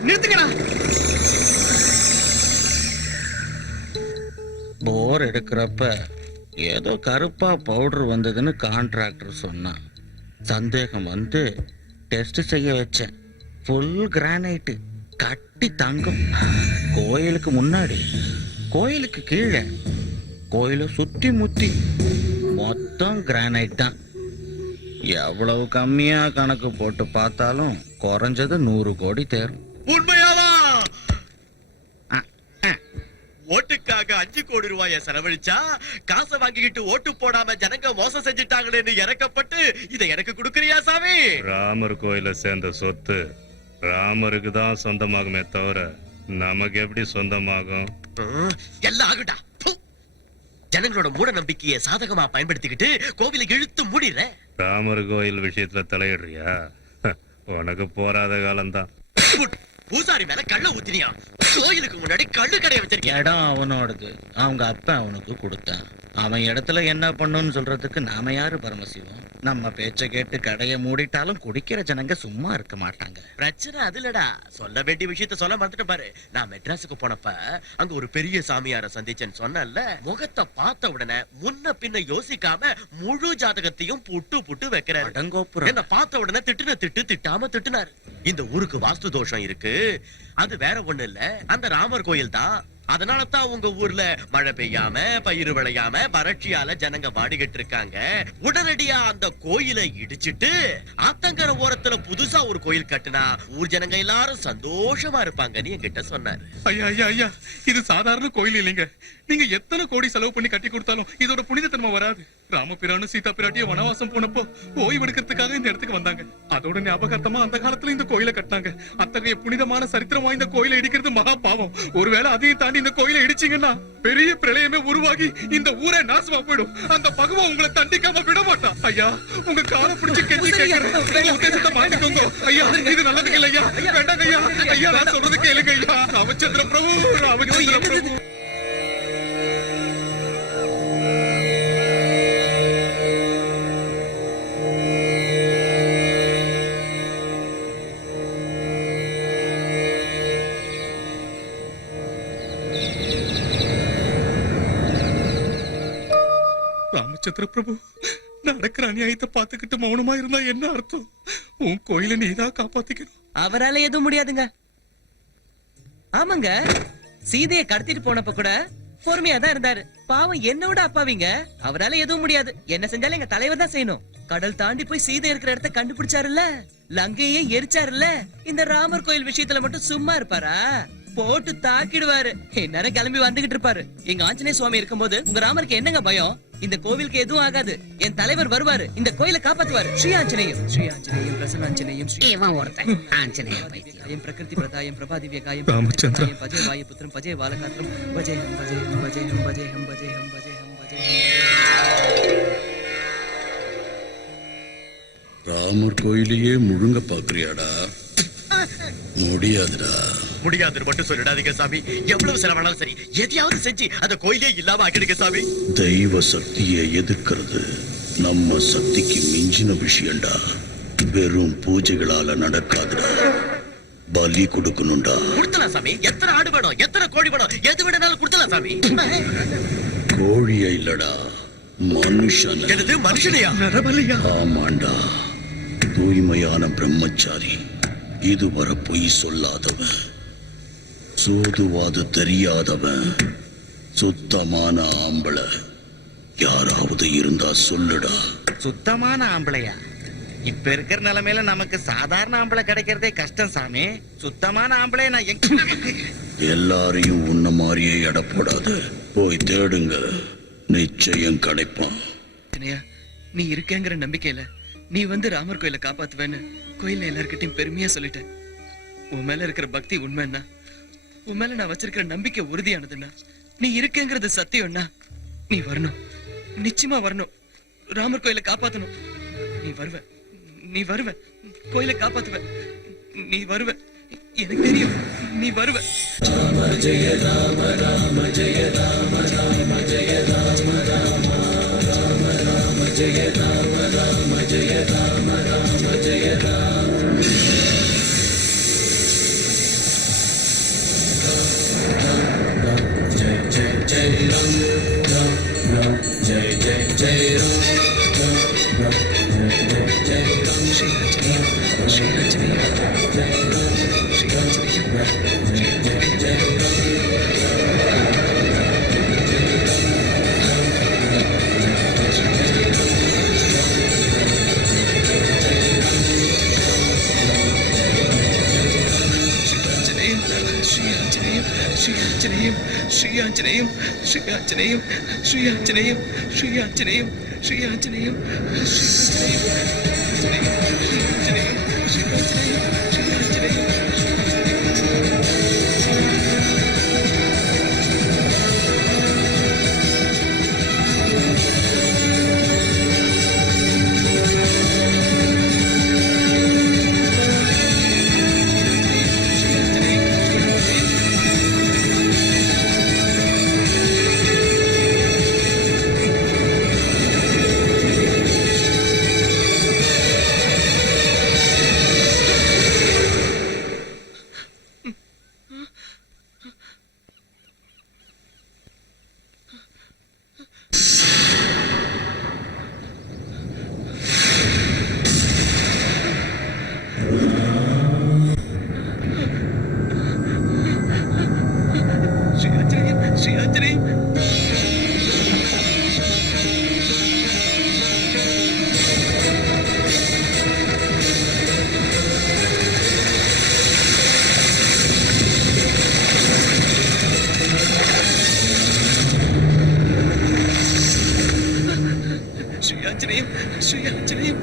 நிறுத்துக்கடா. போர் எடுக்கிறப்ப ஏதோ கருப்பா பவுடர் வந்ததுன்னு கான்ட்ராக்டர் சொன்னான். சந்தேகம் வந்து டெஸ்ட் செய்ய வச்சேன். ஃபுல் கிரானைட்டு, கட்டி தங்கம். கோயிலுக்கு முன்னாடி, கோயிலுக்கு கீழே, கோயிலை சுத்தி முத்தி மொத்தம் கிரானைட் தான். எவ்வளவு கம்மியா கணக்கு போட்டு பார்த்தாலும் குறைஞ்சது 100 கோடி தேரும். உண்மையாவா? ஓட்டுக்காக 5 கோடி ரூபாய செலவழிச்சா காசை வாங்கிக்கிட்டு ஓட்டு போடாம ஜனங்க மோசம் செஞ்சுட்டாங்களேன்னு இறக்கப்பட்டு இதை எனக்கு கொடுக்கறியா சாமி? ராமர் கோயில சேர்ந்த சொத்து ராமருக்கு தான் சொந்தமாகுமே தவிர நமக்கு எப்படி சொந்தமாகும்? எல்லாம் ஆகுடா. ஜனங்களோட மூட நம்பிக்கையை சாதகமா பயன்படுத்திக்கிட்டு கோவிலை இழுத்து மூடிற. ராமர் கோயில் விஷயத்துல தலையிடுறியா? உனக்கு போராத காலம்தான். பூசாரி மேல கள்ள ஊத்தினியா? கோயிலுக்கு முன்னாடி கள்ளு கடைய வச்சிருக்கேன். இடம் அவனோடது, அவங்க அப்பா அவனுக்கு கொடுத்தான். அவன் இடத்துல என்ன பண்ணுன்னு சொல்றதுக்கு நாம யாரு பரமசிவம்? நம்ம பேச்ச கேட்டு கடையை மூடிட்டாலும் குடிக்கிற ஜனங்க சும்மா இருக்க மாட்டாங்க. பிரச்சனை அதுலடா. சொல்ல வேண்டிய விஷயத்த சொல்ல மறந்துட்டு பாரு. நான் மெட்ராஸுக்கு போனப்ப அங்க ஒரு பெரிய சாமியார சந்திச்சேன்னு சொன்னேன்ல. முகத்தை பார்த்த உடனே முன்ன பின்ன யோசிக்காம முழு ஜாதகத்தையும் புட்டு புட்டு வைக்கிறாரு. அடங்கோப்புறம். என்ன பார்த்த உடனே திட்டுன திட்டாம திட்டுனாரு. இந்த ஊருக்கு வாஸ்து தோஷம் இருக்கு, அது வேற ஒண்ணு இல்ல, அந்த ராமர் கோயில் தான். அதனால தான் உங்க ஊர்ல மழை பெய்யாம பயிர் விளையாம வறட்சியால ஜனங்க வாடிக்கிட்டு இருக்காங்க. உடனடியா அந்த கோயிலை இடிச்சிட்டு ஆத்தங்கர ஓரத்துல புதுசா ஒரு கோயில் கட்டுனா ஊர் ஜனங்க எல்லாரும் சந்தோஷமா இருப்பாங்கன்னு என்கிட்ட சொன்னாரு. ஐயா ஐயா ஐயா, இது சாதாரண கோயில் இல்லைங்க. நீங்க எத்தனை கோடி செலவு பண்ணி கட்டி கொடுத்தாலும் இதோட புனிதத்தன்மை வராது. ராமபிரானும் சீதா பிராட்டியும் வனவாசம் போனப்போ ஓய்வு எடுக்கிறதுக்காக இந்த இடத்துக்கு வந்தாங்க. அதோட ஞாபகார்த்தமா அந்த காலத்துல இந்த கோயிலை கட்டினாங்க. அத்தகைய புனிதமான சரித்திரம் வாய்ந்த கோயிலை இடிக்கிறது மகா பாவம். ஒருவேளை அதையும் தாண்டி இந்த கோயிலை இடிச்சீங்கன்னா பெரிய பிரளயமே உருவாகி இந்த ஊரே நாசமா போயிடும். அந்த பகவான் உங்களை தண்டிக்காம விட மாட்டான். ஐயா, உங்க காலை பிடிச்சு கெஞ்சி கேட்கிறேன், உங்க உத்தேசத்தை மாத்திக்கோங்க. ஐயா, இது நல்லதுக்கு இல்ல ஐயா. வேண்டாங்க ஐயா. ஐயா, நான் சொல்றது கேளுங்க ஐயா. ராமச்சந்திர பிரபு, ராமச்சந்திர பிரபு. ராமச்சந்திர பிரபு, நடக்கிற அநியாயத்தை பார்த்துக்கிட்டு மௌனமா இருந்தா என்ன அர்த்தம்? உன் கோயில நீதான் காப்பாத்திக்கணும். அவரால எதுவும் முடியாதுங்க. ஆமாங்க, சீதையை கடத்திட்டு போனப்ப கூட பொறுமையா தான் இருந்தாரு. பாவம் என்னோட அப்பாவிங்க. அவரால எதுவும் முடியாது. என்ன செஞ்சாலும் எங்க தலைவர் தான் செய்யணும். கடல் தாண்டி போய் சீதை இருக்கிற இடத்த கண்டுபிடிச்சாருல்ல, லங்கையே எரிச்சாருல்ல. இந்த ராமர் கோயில் விஷயத்துல மட்டும் சும்மா இருப்பாரா? போட்டு தாக்கிடுவாரு. நேரம் கிளம்பி வந்துகிட்டு இருப்பாரு. எங்க ஆஞ்சநேய சுவாமி இருக்கும்போது உங்க ராமருக்கு என்னங்க பயம்? இந்த கோவிலுக்கு எதுவும் ஆகாது. என் தலைவர் வருவாரு, இந்த கோயிலை காப்பாத்துவாரு. ஸ்ரீ ஆஞ்சநேயம், ஸ்ரீ ஆஞ்சநேயம், பிரசன்னாஞ்சநேயம், இவன் ஒருத்தன் ஆஞ்சநேய பைத்தியம். பிரகிருதி பிரதாயம் பிரபாதிவ்யகாயம் ராமச்சந்திரா. பஜே வாயுபுத்திரம் பஜே பாலகாத்திரம் பஜேஹம் பஜேஹம் பஜேஹம் பஜேஹம் பஜேஹம் பஜேஹம் பஜேஹம். ராமர் கோயிலையே முழுங்க பாக்குறியாடா? முடியாதுடா. முடியாதுன்னு மட்டும் சொல்லிடாதீங்க சாமி. எவ்வளவு செலவானாலும் சரி, எதையாவது செஞ்சு அந்த கோயிலே இல்லாம ஆக்கிடுங்க சாமி. தெய்வ சக்தியை எதிர்க்கிறது நம்ம சக்திக்கு மிஞ்சின விஷயம்டா. வெறும் பூஜைகளால நடக்காதுடா. பலி கொடுக்கணும்டா. கொடுத்தலாம் சாமி. எத்தனை ஆடு வேணும், எத்தனை கோழி வேணும், எது வேணாலும் கொடுத்தலாம் சாமி. கோழிய இல்லடா, மனுஷன். எனது மனுஷனையா? ஆமாண்டா, தூய்மையான பிரம்மச்சாரி, இதுவரை பொய் சொல்லாதவன், சூதுவாது தெரியாதவன், சுத்தமான ஆம்பளை யாராவது இருந்தா சொல்லுடா. சுத்தமான ஆம்பளையா? இப்ப இருக்கிற நிலைமையில நமக்கு சாதாரண ஆம்பளை கிடைக்கிறதே கஷ்டம் சாமி. சுத்தமான ஆம்பளை நான் எல்லாரையும் உன்ன மாதிரியே எடை போடாது. போய் தேடுங்க, நிச்சயம் கிடைப்பான். நீ இருக்கேங்கிற நம்பிக்கையில நீ வந்து ராமர் கோயிலை காப்பாத்துவேன்னு கோயில்ல எல்லார்கிட்டையும் பெருமையா சொல்லிட்டேன். உன் மேல இருக்கிற பக்தி உண்மைன்னா, உன் மேல நான் வச்சிருக்கிற நம்பிக்கை உறுதியானதுன்னா, நீ இருக்கேங்கிறது சத்தியம்னா, நீ வரணும், நிச்சயமா வரணும். ராமர் கோயிலை காப்பாத்தணும். நீ வருவ, நீ வருவ, கோயிலை காப்பாத்துவ, நீ வருவ. எனக்கு தெரியும் நீ வருவ. ராம ஜெய ராம ராம ஜெய ராம ராம ஜெய ராம ராம ராம ராம ஜெய ராம ராம ஜெய ராம ராம ஜெய ராம. ஜெய ஜெய ஜெய ராம் ராம் ராம் ஜெய ஜெய ஜெய ராம் ராம் ராம் ஜெய ஜெய ஜெய ராம். ஸ்ரீ ஆஞ்சநேயம், ஸ்ரீ ஆஞ்சநேயம், ஜெய Ram, Sri ஆஞ்சநேயம், Jaya Jaya Jaya Ram. Shri Anjaneyam, Shri Anjaneyam, Shri Anjaneyam, Shri Anjaneyam, Shri Anjaneyam, Shri Anjaneyam. ஆஞ்சநேயம் Sri ஆஞ்சநேயம்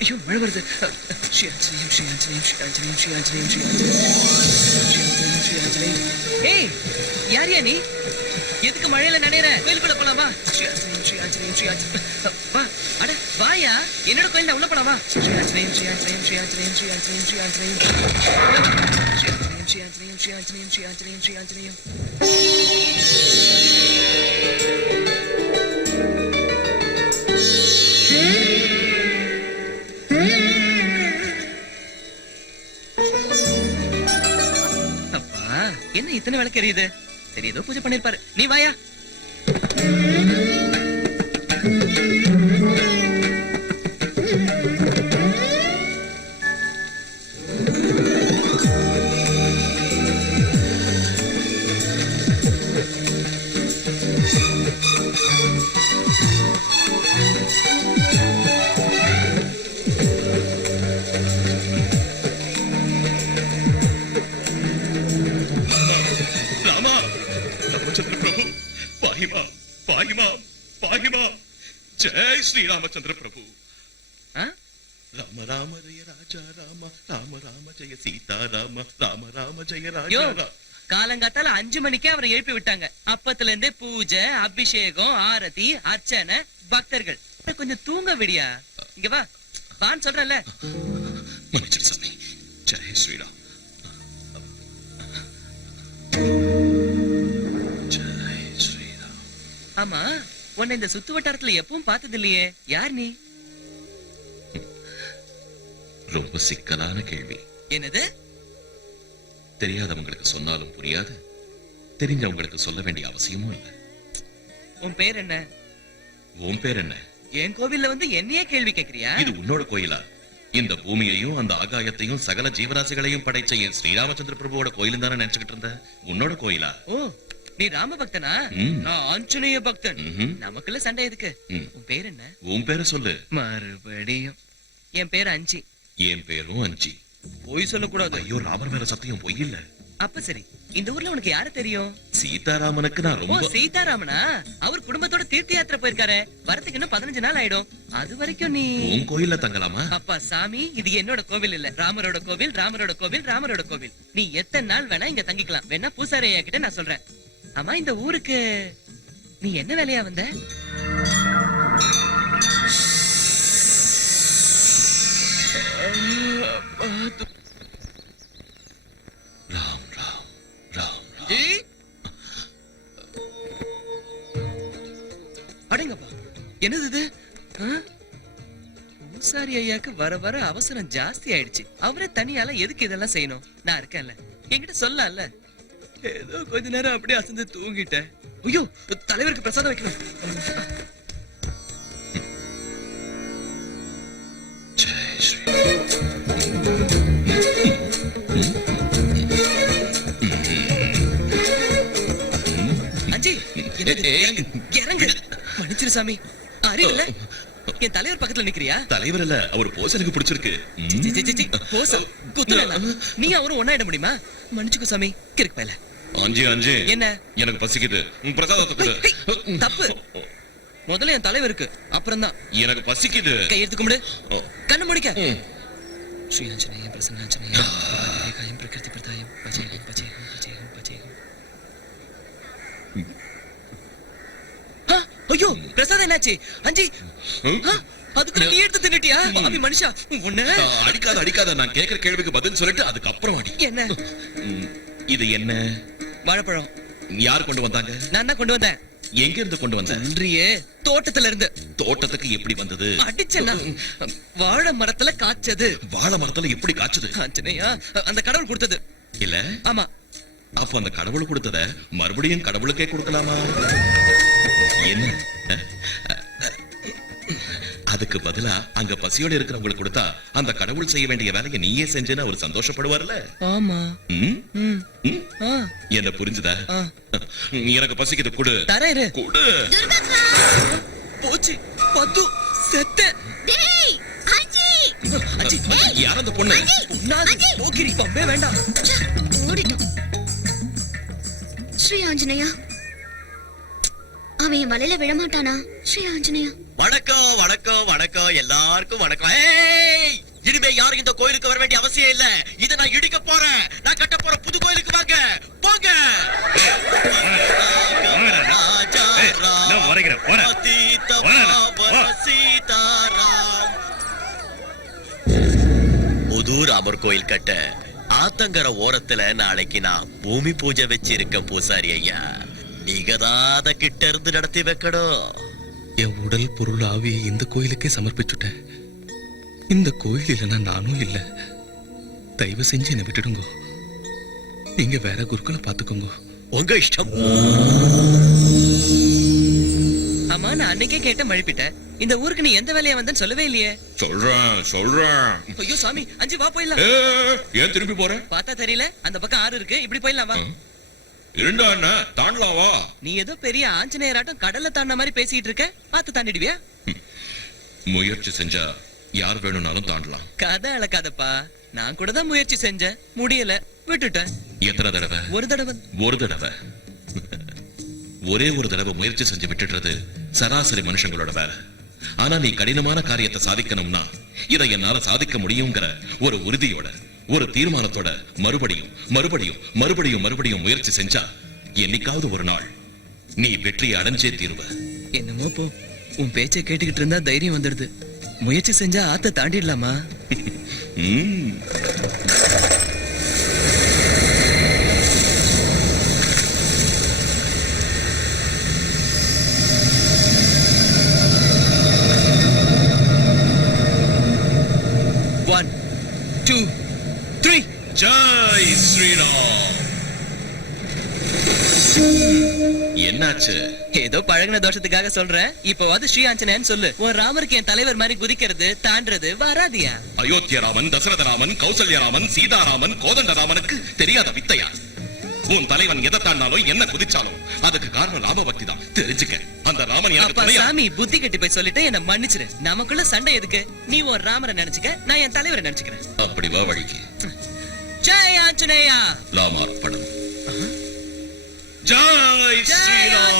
ஐயோ மழை வருது ஸ்ரீ ஆஞ்சநேயம் ஸ்ரீ ஆஞ்சநேயம் ஸ்ரீ ஆஞ்சநேயம் ஸ்ரீ ஆஞ்சநேயம் ஸ்ரீ ஆஞ்சநேயம் ஸ்ரீ ஆஞ்சநேயம் ஸ்ரீ ஆஞ்சநேயம் ஏய் யார் யா நீ எதுக்கு மழையில நனையற கோயிலுக்குள்ள போலாமா வா அட வாயா என்னோட கோயில்ல உள்ள போலாமா அப்பா என்ன இத்தனை விளக்கு எரியுது சரி ஏதோ பூஜை பண்ணிருப்பாரு நீ வாயா ராமா ராமச்சந்திர பிரபு பாகிமா பாகிமா பாகிமா ஜெய் ஸ்ரீ ராமச்சந்திர பிரபு ஆ? ராம ராம ஜெய ராஜா ராம ராம ராம ஜெய சீதா ராம ராம ராம ஜெய யோ ராஜா காலங்காத்தால 5 மணிக்கே அவரை எழுப்பி விட்டாங்க அப்பத்துல இருந்தே பூஜை அபிஷேகம் ஆரதி அர்ச்சனை பக்தர்கள் கொஞ்சம் தூங்க விடியா இங்க வா வான்னு சொல்றேன்ல மன்னிச்சிரு சாமி ஜெய் ஸ்ரீராம் ஜெய் ஸ்ரீராம் ஆமா உன்னை இந்த சுத்து வட்டாரத்துல எப்பவும் பார்த்தது இல்லையே யார் நீ ரொம்ப சிக்கலான கேள்வி என்னது தெரியாதவங்களுக்கு சொன்னாலும் புரியாது தெரிஞ்சவங்களுக்கு சொல்ல வேண்டிய அவசியமும் இல்லை உன் பேர் என்ன உன் பேர் என்ன என் கோவில்ல வந்து என்னையே கேள்வி கேக்குறியா இது உன்னோட கோயிலா இந்த பூமியையும் அந்த ஆகாயத்தையும் சகல ஜீவராசிகளையும் படைச்ச என் ஸ்ரீராமச்சந்திர பிரபுவோட கோயிலும் தானே நினைச்சுக்கிட்டு இருந்த உன்னோட கோயிலா ஓ நீ ராம பக்தனா ம். நான் ஆஞ்சநேய பக்தன் ம்ஹும். நமக்குள்ள சண்டை எதுக்கு ம். உன் பேர் என்ன உன் பேரை சொல்லு மறுபடியும் என் பேர் அஞ்சி என் பேரும் அஞ்சி போய் சொல்லக்கூடாது ஐயோ ராமர் மேல சத்தியம் பொய் இல்ல அப்ப சரி இந்த ஊர்ல உனக்கு யாரு தெரியும் சீதாராமனுக்கு நான் ஓ ரொம்ப சீதாராமனா அவர் குடும்பத்தோட தீர்த்த யாத்திரை போயிருக்காரு வரதுக்கு இன்னும் 15 நாள் ஆயிடும் அது வரைக்கும் நீ உன் கோயில்ல தங்கலாமா அப்பா சாமி இது என்னோட கோவில் இல்ல ராமரோட கோவில் ராமரோட கோவில் ராமரோட கோவில் நீ எத்தனை நாள் வேணா இங்க தங்கிக்கலாம் வேணா பூசாரி ஐயா கிட்ட நான் சொல்றேன் ஆமா இந்த ஊருக்கு நீ என்ன வேலையா வந்த ராம் ராம் ராம் ராம் அடங்கப்பா என்னது இது ஆ? பூசாரி ஐயாக்கு வர வர அவசரம் ஜாஸ்தி ஆயிடுச்சு அவரே தனியால எதுக்கு இதெல்லாம் செய்யணும் நான் இருக்கேன்ல என்கிட்ட சொல்லல ஏதோ கொஞ்ச நேரம் அப்படியே அசந்து தூங்கிட்டேன் ஐயோ தலைவருக்கு பிரசாதம் வைக்கணும் ஜெய் ஸ்ரீ அஞ்சி என்னது? இறங்கு, இறங்கு மன்னிச்சிரு சாமி அறிவில்ல என் தலைவர் பக்கத்துல நிக்கிறியா தலைவர் இல்ல அவர் போஸ் எனக்கு பிடிச்சிருக்கு சி, சி, சி, சி, போசா, குத்துறேனா? நீ அவரும் ஒண்ணாயிட முடியுமா மன்னிச்சுக்கோ சாமி கிறுக்கு பயல அஞ்சு அஞ்சு என்ன எனக்கு பசிக்குது பிரசாதத்தை கொடு ஹை, தப்பு முதல்ல என் தலைவருக்கு அப்புறம் தான் எனக்கு பசிக்குது கையெடுத்து கும்பிடு கண்ணு முடிக்க ம். ஸ்ரீ ஆஞ்சநேய பிரசன்ன ஆஞ்சநேய காயம் பிரகிருதி பிரதாயம் பஜேகம் பஜேகம் பஜேகம் பஜேகம் ஐயோ பிரசாதம் என்னாச்சு அஞ்சி ஆ, அதுக்கு நீ எடுத்து தின்னுட்டியா பாவி மனுஷா உன்ன அடிக்காத அடிக்காத நான் கேக்குற கேள்விக்கு பதில் சொல்லிட்டு அதுக்கப்புறம் அடி என்ன ம், இது என்ன வாழைப்பழம் யார் கொண்டு வந்தாங்க நான் தான் கொண்டு வந்தேன் எங்க இருந்து கொண்டு வந்த நன்றியே தோட்டத்துல இருந்து தோட்டத்துக்கு எப்படி வந்தது அடிச்சனா வாழை மரத்துல காய்ச்சது வாழை மரத்துல எப்படி காய்ச்சது ஆஞ்சநேயா அந்த கடவுள் கொடுத்தது இல்ல ஆமா அப்ப அந்த கடவுள் கொடுத்தத மறுபடியும் கடவுளுக்கே கொடுக்கலாமா என்ன அதுக்கு பதிலா அங்க பசியோட இருக்கிறவங்களுக்கு கொடுத்தா அந்த கடவுள் செய்ய வேண்டிய வேலையை நீயே செஞ்சேன்னு அவர் சந்தோஷப்படுவார்ல ஆமா ம்? ம் ம்? ஆ என்ன புரிஞ்சுதா ஆ எனக்கு பசிக்குது கொடு தரேன் கொடு போச்சு பத்து செத்த டேய் அஞ்சி அச்சி யார் அந்த பொண்ணு பொண்ணாது போக்கிரி பம்பே வேண்டாம் ஓடிட்டோம் ஸ்ரீ ஆஞ்சநேயா அவன் என் வலையில விழமாட்டானா ஸ்ரீ ஆஞ்சநேயா வணக்கம் வணக்கம் வணக்கம் எல்லாருக்கும் வணக்கம் ஏய்! இனிமே யாரும் இந்த கோயிலுக்கு வர வேண்டிய அவசியம் இல்ல இத நான் இடிக்க போறேன் நான் கட்ட போற புது கோயிலுக்கு வாங்க போங்க ராஜ புது ராமர் கோயில் கட்ட ஆத்தங்கர ஓரத்துல நாளைக்கு நான் பூமி பூஜை வச்சிருக்கேன் பூசாரி ஐயா. நீங்க தான் அத கிட்ட இருந்து நடத்தி வைக்கணும். என் உடல் பொருள் ஆவியை இந்த கோயிலுக்கே சமர்ப்பிச்சுட்டேன். இந்த கோயில் இல்லைன்னா நானும் இல்ல. தயவு செஞ்சு என்னை விட்டுடுங்க. நீங்க வேற குருக்களை பாத்துக்கோங்க. உங்க இஷ்டம். ஆமா, நான் அன்னைக்கே கேட்ட மழுப்பிட்டேன். இந்த ஊருக்கு நீ எந்த வேலையா வந்தன்னு சொல்லவே இல்லையே. சொல்றேன். ஐயோ சாமி, அஞ்சு வா போயிடலாம். ஏன் திருப்பி போற? பார்த்தா தெரியல, அந்த பக்கம் ஆறு இருக்கு, இப்படி போயிடலாம் வா. இரண்டா அண்ணா தாண்டலாம் வா. நீ ஏதோ பெரிய ஆஞ்சநேயராட்டம் கடல்ல தாண்ட மாதிரி பேசிட்டு இருக்க. பார்த்து தாண்டிடுவியா? முயற்சி செஞ்சா யார் வேணும்னாலும் தாண்டலாம். கதை அளக்காதப்பா. நான் கூட தான் முயற்சி செஞ்சேன், முடியல, விட்டுட்டேன். எத்தனை தடவை? ஒரு தடவை. ஒரு தடவை. ஒரே ஒரு தடவை முயற்சி செஞ்சு விட்டுடுறது சராசரி மனுஷங்களோட வேலை. ஆனா நீ கடினமான காரியத்தை சாதிக்கணும்னா இதை என்னால சாதிக்க முடியுங்கிற ஒரு உறுதியோட, ஒரு தீர்மானத்தோட மறுபடியும் மறுபடியும் மறுபடியும் மறுபடியும் முயற்சி செஞ்சா என்னைக்காவது ஒரு நாள் நீ வெற்றியை அடைஞ்சே தீருவ. என்னமோ போ, உன் பேச்சை கேட்டுக்கிட்டு இருந்தா தைரியம் வந்துடுது. முயற்சி செஞ்சா ஆத்த தாண்டிடலாமா? One, two, three. Jai Sriram. என்னாச்சு? ஏதோ பழகின தோஷத்துக்காக சொல்றேன். இப்பவாது ஸ்ரீ ஆஞ்சநேயன் சொல்லு. உன் ராமருக்கு என் தலைவர் மாதிரி குதிக்கிறது தாண்டறது வராதியா? அயோத்திய ராமன், தசரத ராமன், கௌசல்ய ராமன், சீதாராமன், கோதண்ட ராமனுக்கு தெரியாத வித்தையா? உன் தலைவன் எதை தாண்டாலும் என்ன குதிச்சாலும் அதுக்கு காரணம் ராம பக்தி தான். தெரிஞ்சுக்க. அந்த ராமன் எனக்கு அப்பா துணையா? சாமி, புத்தி கட்டி போய் சொல்லிட்டு என்ன மன்னிச்சிரு. நமக்குள்ள சண்டை எதுக்கு? நீ ஒரு ராமரை நினைச்சுக்க, நான் என் தலைவரை நினைச்சுக்கிறேன். அப்படி வா வழிக்கு. ஜெய் ஆஞ்சநேயா. ராமார்ப்பணம். ஜெய் ஸ்ரீராம்.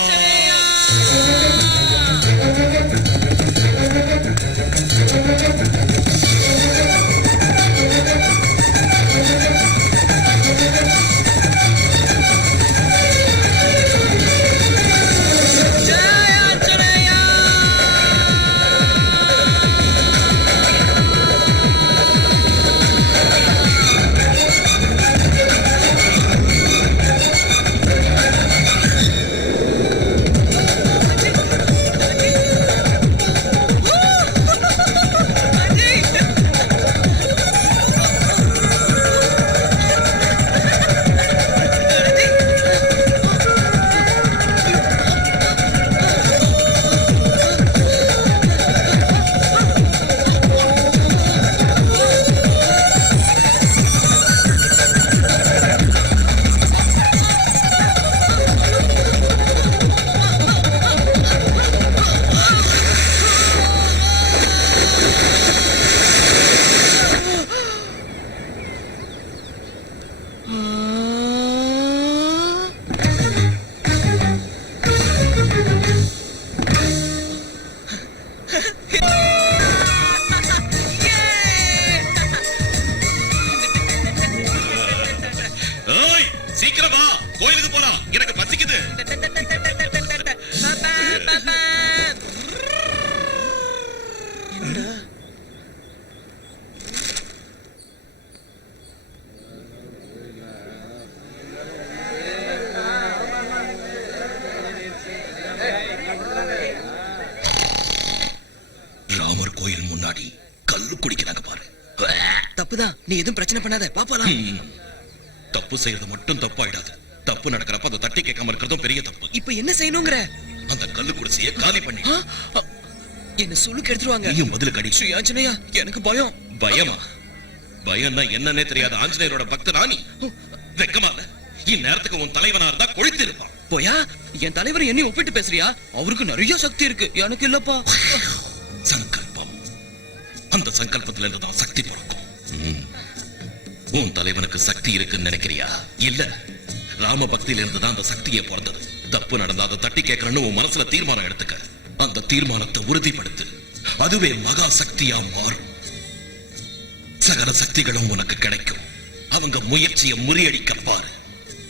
சீக்கிரம் வா, கோயிலுக்கு போலாம். எனக்கு பசிக்குது. ராமர் கோயில் முன்னாடி கல்லு குடிக்கிறாங்க பாரு. தப்புதான், நீ எதுவும் பிரச்சனை பண்ணாத, பாப்பலாம். தப்பு செய்யறது மட்டும் தப்பாயிடாது. தப்பு நடக்கிறப்ப அதை தட்டி கேட்காம இருக்கிறதும் பெரிய தப்பு. இப்ப என்ன செய்யணுங்கிற? அந்த கல்லு குடிசையை காலி பண்ணி என்ன சுளுக்கு எடுத்துருவாங்க. நீயும் பதில் கடி. ஸ்ரீ ஆஞ்சநேயா, எனக்கு பயம். பயமா? பயம்னா என்னன்னே தெரியாத ஆஞ்சநேயரோட பக்தனா நீ? வெக்கமா இல்ல? இந்நேரத்துக்கு உன் தலைவனா இருந்தா கொழுத்து இருப்பான். போயா, என் தலைவர் என்னை ஒப்பிட்டு பேசுறியா? அவருக்கு நிறைய சக்தி இருக்கு, எனக்கு இல்லப்பா. சங்கல்பம். அந்த சங்கல்பத்துல இருந்து தான் சக்தி பிறக்கும். உன் தலைவனுக்கு சக்தி இருக்குன்னு நினைக்கிறியா? இல்ல, ராம பக்தியில இருந்து தான் அந்த சக்தியே பிறந்தது. தப்பு நடந்தா அதை தட்டி கேட்கறன்னு உன் மனசுல தீர்மானம் எடுத்துக்க. அந்த தீர்மானத்தை உறுதிப்படுத்து. அதுவே மகா சக்தியா மாறும். சகல சக்திகளும் உனக்கு கிடைக்கும். அவங்க முயற்சியை முறியடிக்க பாரு.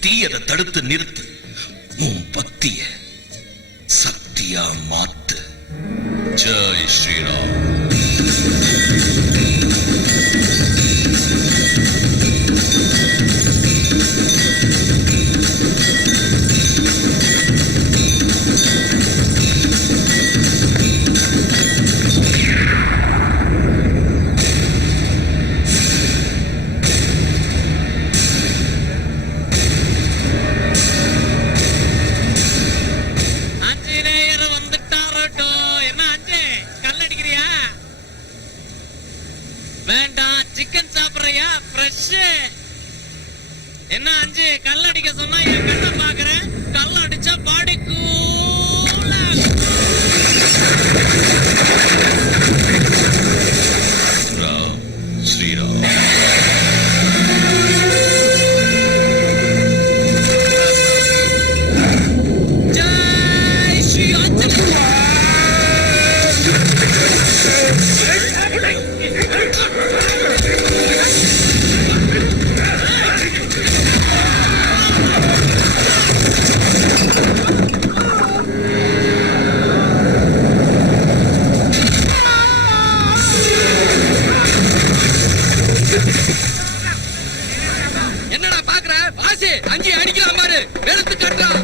தீயதை தடுத்து நிறுத்து. உன் பக்திய சக்தியா மாத்து. ஜெய் ஸ்ரீராம். என்ன அஞ்சு கல் அடிக்க சொன்னா என் கண்ணை பாக்குறேன். கல் அடிச்சா பாடி கூலா. ஸ்ரீராம் ஜெய் ஸ்ரீ ஆஞ்சநேயா. என்னடா பாக்குற? வாசி அஞ்சு அடிக்கலாம் பாரு. எடுத்து கட்டுறான்.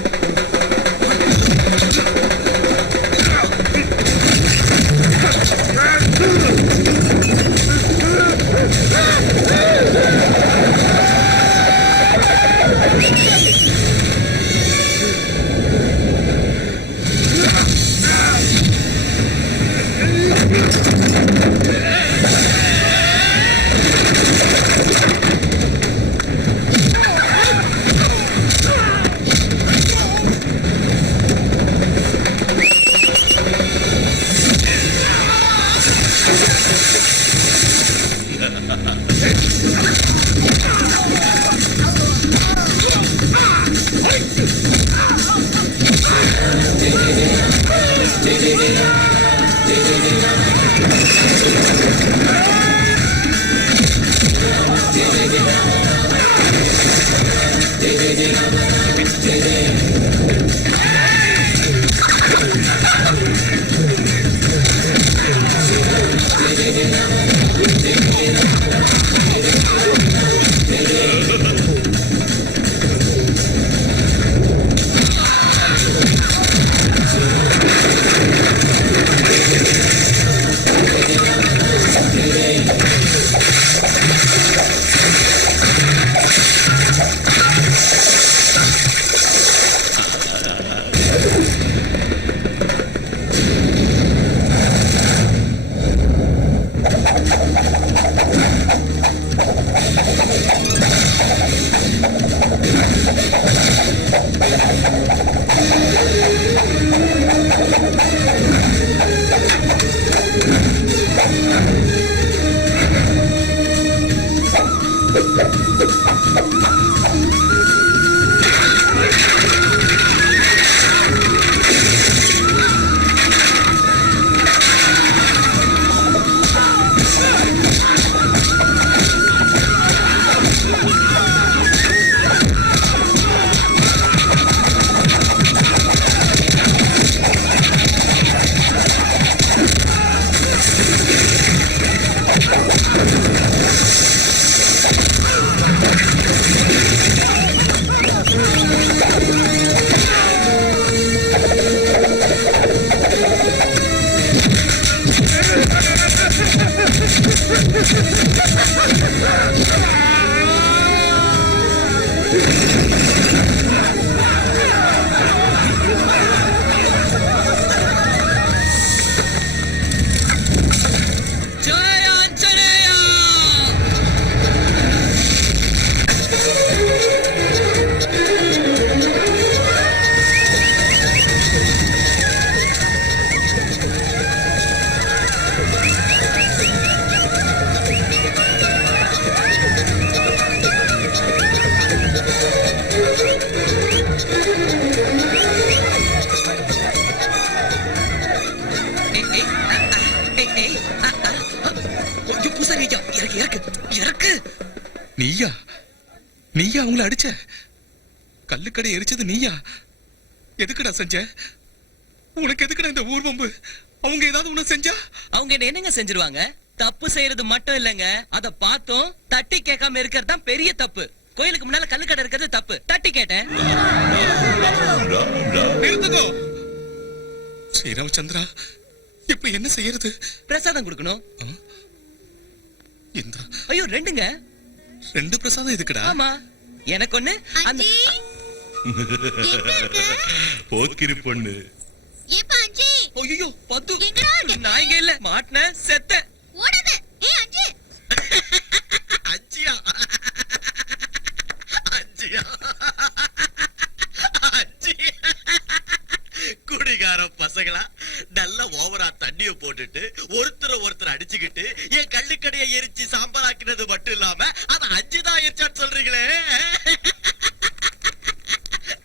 ஜெய் ஆஞ்சநேயா. நீயா நீயா அவங்கள அடிச்ச? கல்லுக்கடை எரிச்சது நீயா? எதுக்குடா செஞ்ச? உனக்கு எதுக்குடா இந்த ஊர்வம்பு? அவங்க ஏதாவது உன்னை செஞ்சா? அவங்க என்ன என்னங்க செஞ்சிருவாங்க? தப்பு செய்யறது மட்டும் இல்லங்க, அத பார்த்தோம் தட்டி கேட்காம இருக்கிறது தான் பெரிய தப்பு. கோயிலுக்கு முன்னால கல்லுக்கடை இருக்கிறது தப்பு. தட்டி கேட்டேன். நிறுத்துக்கோ ஸ்ரீராமச்சந்திரா. இப்ப என்ன செய்யறது? பிரசாதம் கொடுக்கணும். இந்த ஐயோ ரெண்டுங்க. ரெண்டு பிரசாதம் எதுக்குடா? ஆமா எனக்கு ஒண்ணு. அந்த போக்கிரி பொண்ணு. ஏப்பா அஞ்சு, ஐயோ பத்து. எங்கடா இருக்க? நான் இங்க இல்ல, மாட்டின செத்த. ஓடாத. ஏய் அஞ்சு. அச்சியா பசங்களா நல்ல ஓவரா தண்ணிய போட்டுட்டு ஒருத்தர் அடிச்சுக்கிட்டு என் கள்ளுக்கடையை எரிச்சு சாம்பலாக்கினது மட்டும் இல்லாம அது 5 தான் எரிச்சான்னு சொல்றீங்களே.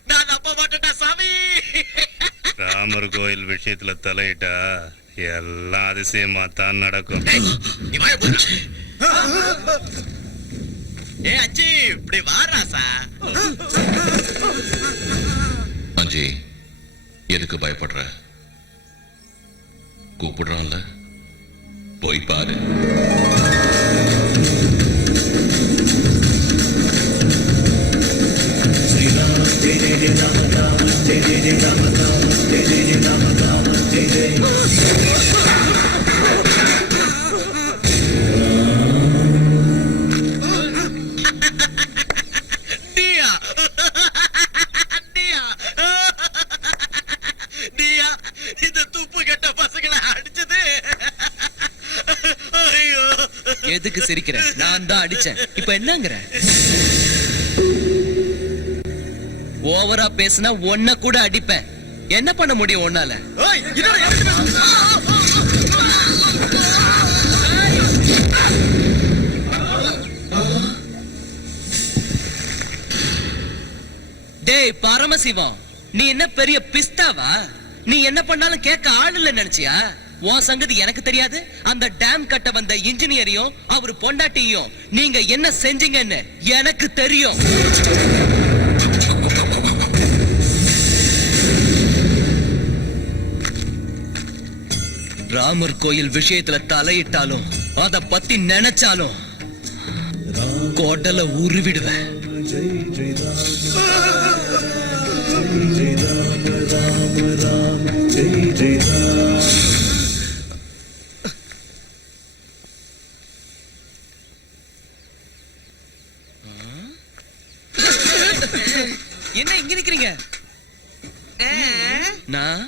நான் நம்ப மாட்டேன்டா சாமி. ராமர் கோயில் விஷயத்துல தலையிட்டா எல்லாம் அதிசயமா தான் நடக்கும். நீ வாய போச்சு. ஏ அச்சி இப்படி வாராசா. அஞ்சி எதுக்கு பயப்படுற? கூப்பிடுறான்ல, போய் பாரு. ஸ்ரீராம் ஜெய ஜெய ஜெய ராம ராம ஜெய ஜெய ஜெய ராம ராம ஜெய ஜெய ஜெய ராம ராம ஜெய ஜெய. எதுக்கு சிரிக்கிற? நான் தான் அடிச்சேன். இப்ப என்னங்கற? ஓவரா பேசினா ஒன்ன கூட அடிப்பேன். என்ன பண்ண முடியும் உன்னால? டேய் பரமசிவம், நீ என்ன பெரிய பிஸ்தாவா? நீ என்ன பண்ணாலும் கேட்க ஆள் இல்ல நினைச்சியா? உன் சங்கதி எனக்கு தெரியாது. அந்த டேம் கட்ட வந்த இன்ஜினியரையும் அவர் பொண்டாட்டியும் நீங்க என்ன செஞ்சீங்கன்னு எனக்கு தெரியும். ராமர் கோயில் விஷயத்துல தலையிட்டாலும் அத பத்தி நினைச்சாலும் கோட்டல உருவிடுவேன். என்ன இங்க நிக்கிறீங்க? நான்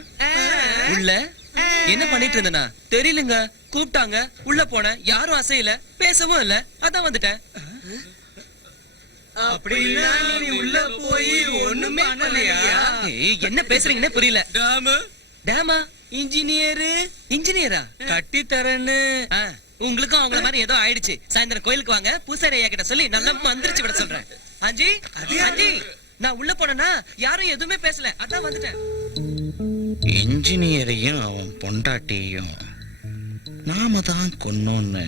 உள்ள என்ன பண்ணிட்டு இருந்தேனா தெரியலங்க. கூப்பிட்டாங்க, உள்ள போனேன். யாரும் அசையல, பேசவும் இல்ல. அதான் வந்துட்டேன். அப்படின்னா நீ உள்ள போய் ஒண்ணுமே பண்ணலையா? என்ன பேசுறீங்கன்னே புரியல. டேமா? இன்ஜினியரா கட்டி தரேன்னு உங்களுக்கும் அவங்கள மாதிரி ஏதோ ஆயிடுச்சு. சாயந்தரம் கோயிலுக்கு வாங்க, பூசாரி ஐயா கிட்ட சொல்லி நல்லா மந்திரிச்சு விட சொல்றேன். அஞ்சி அஞ்சி, நான் உள்ள போனேன்னா யாரும் எதுவுமே பேசல. அதான் வந்துட்டேன். இன்ஜினியரையும் அவன் பொண்டாட்டியையும் நாம தான் கொன்னோன்னு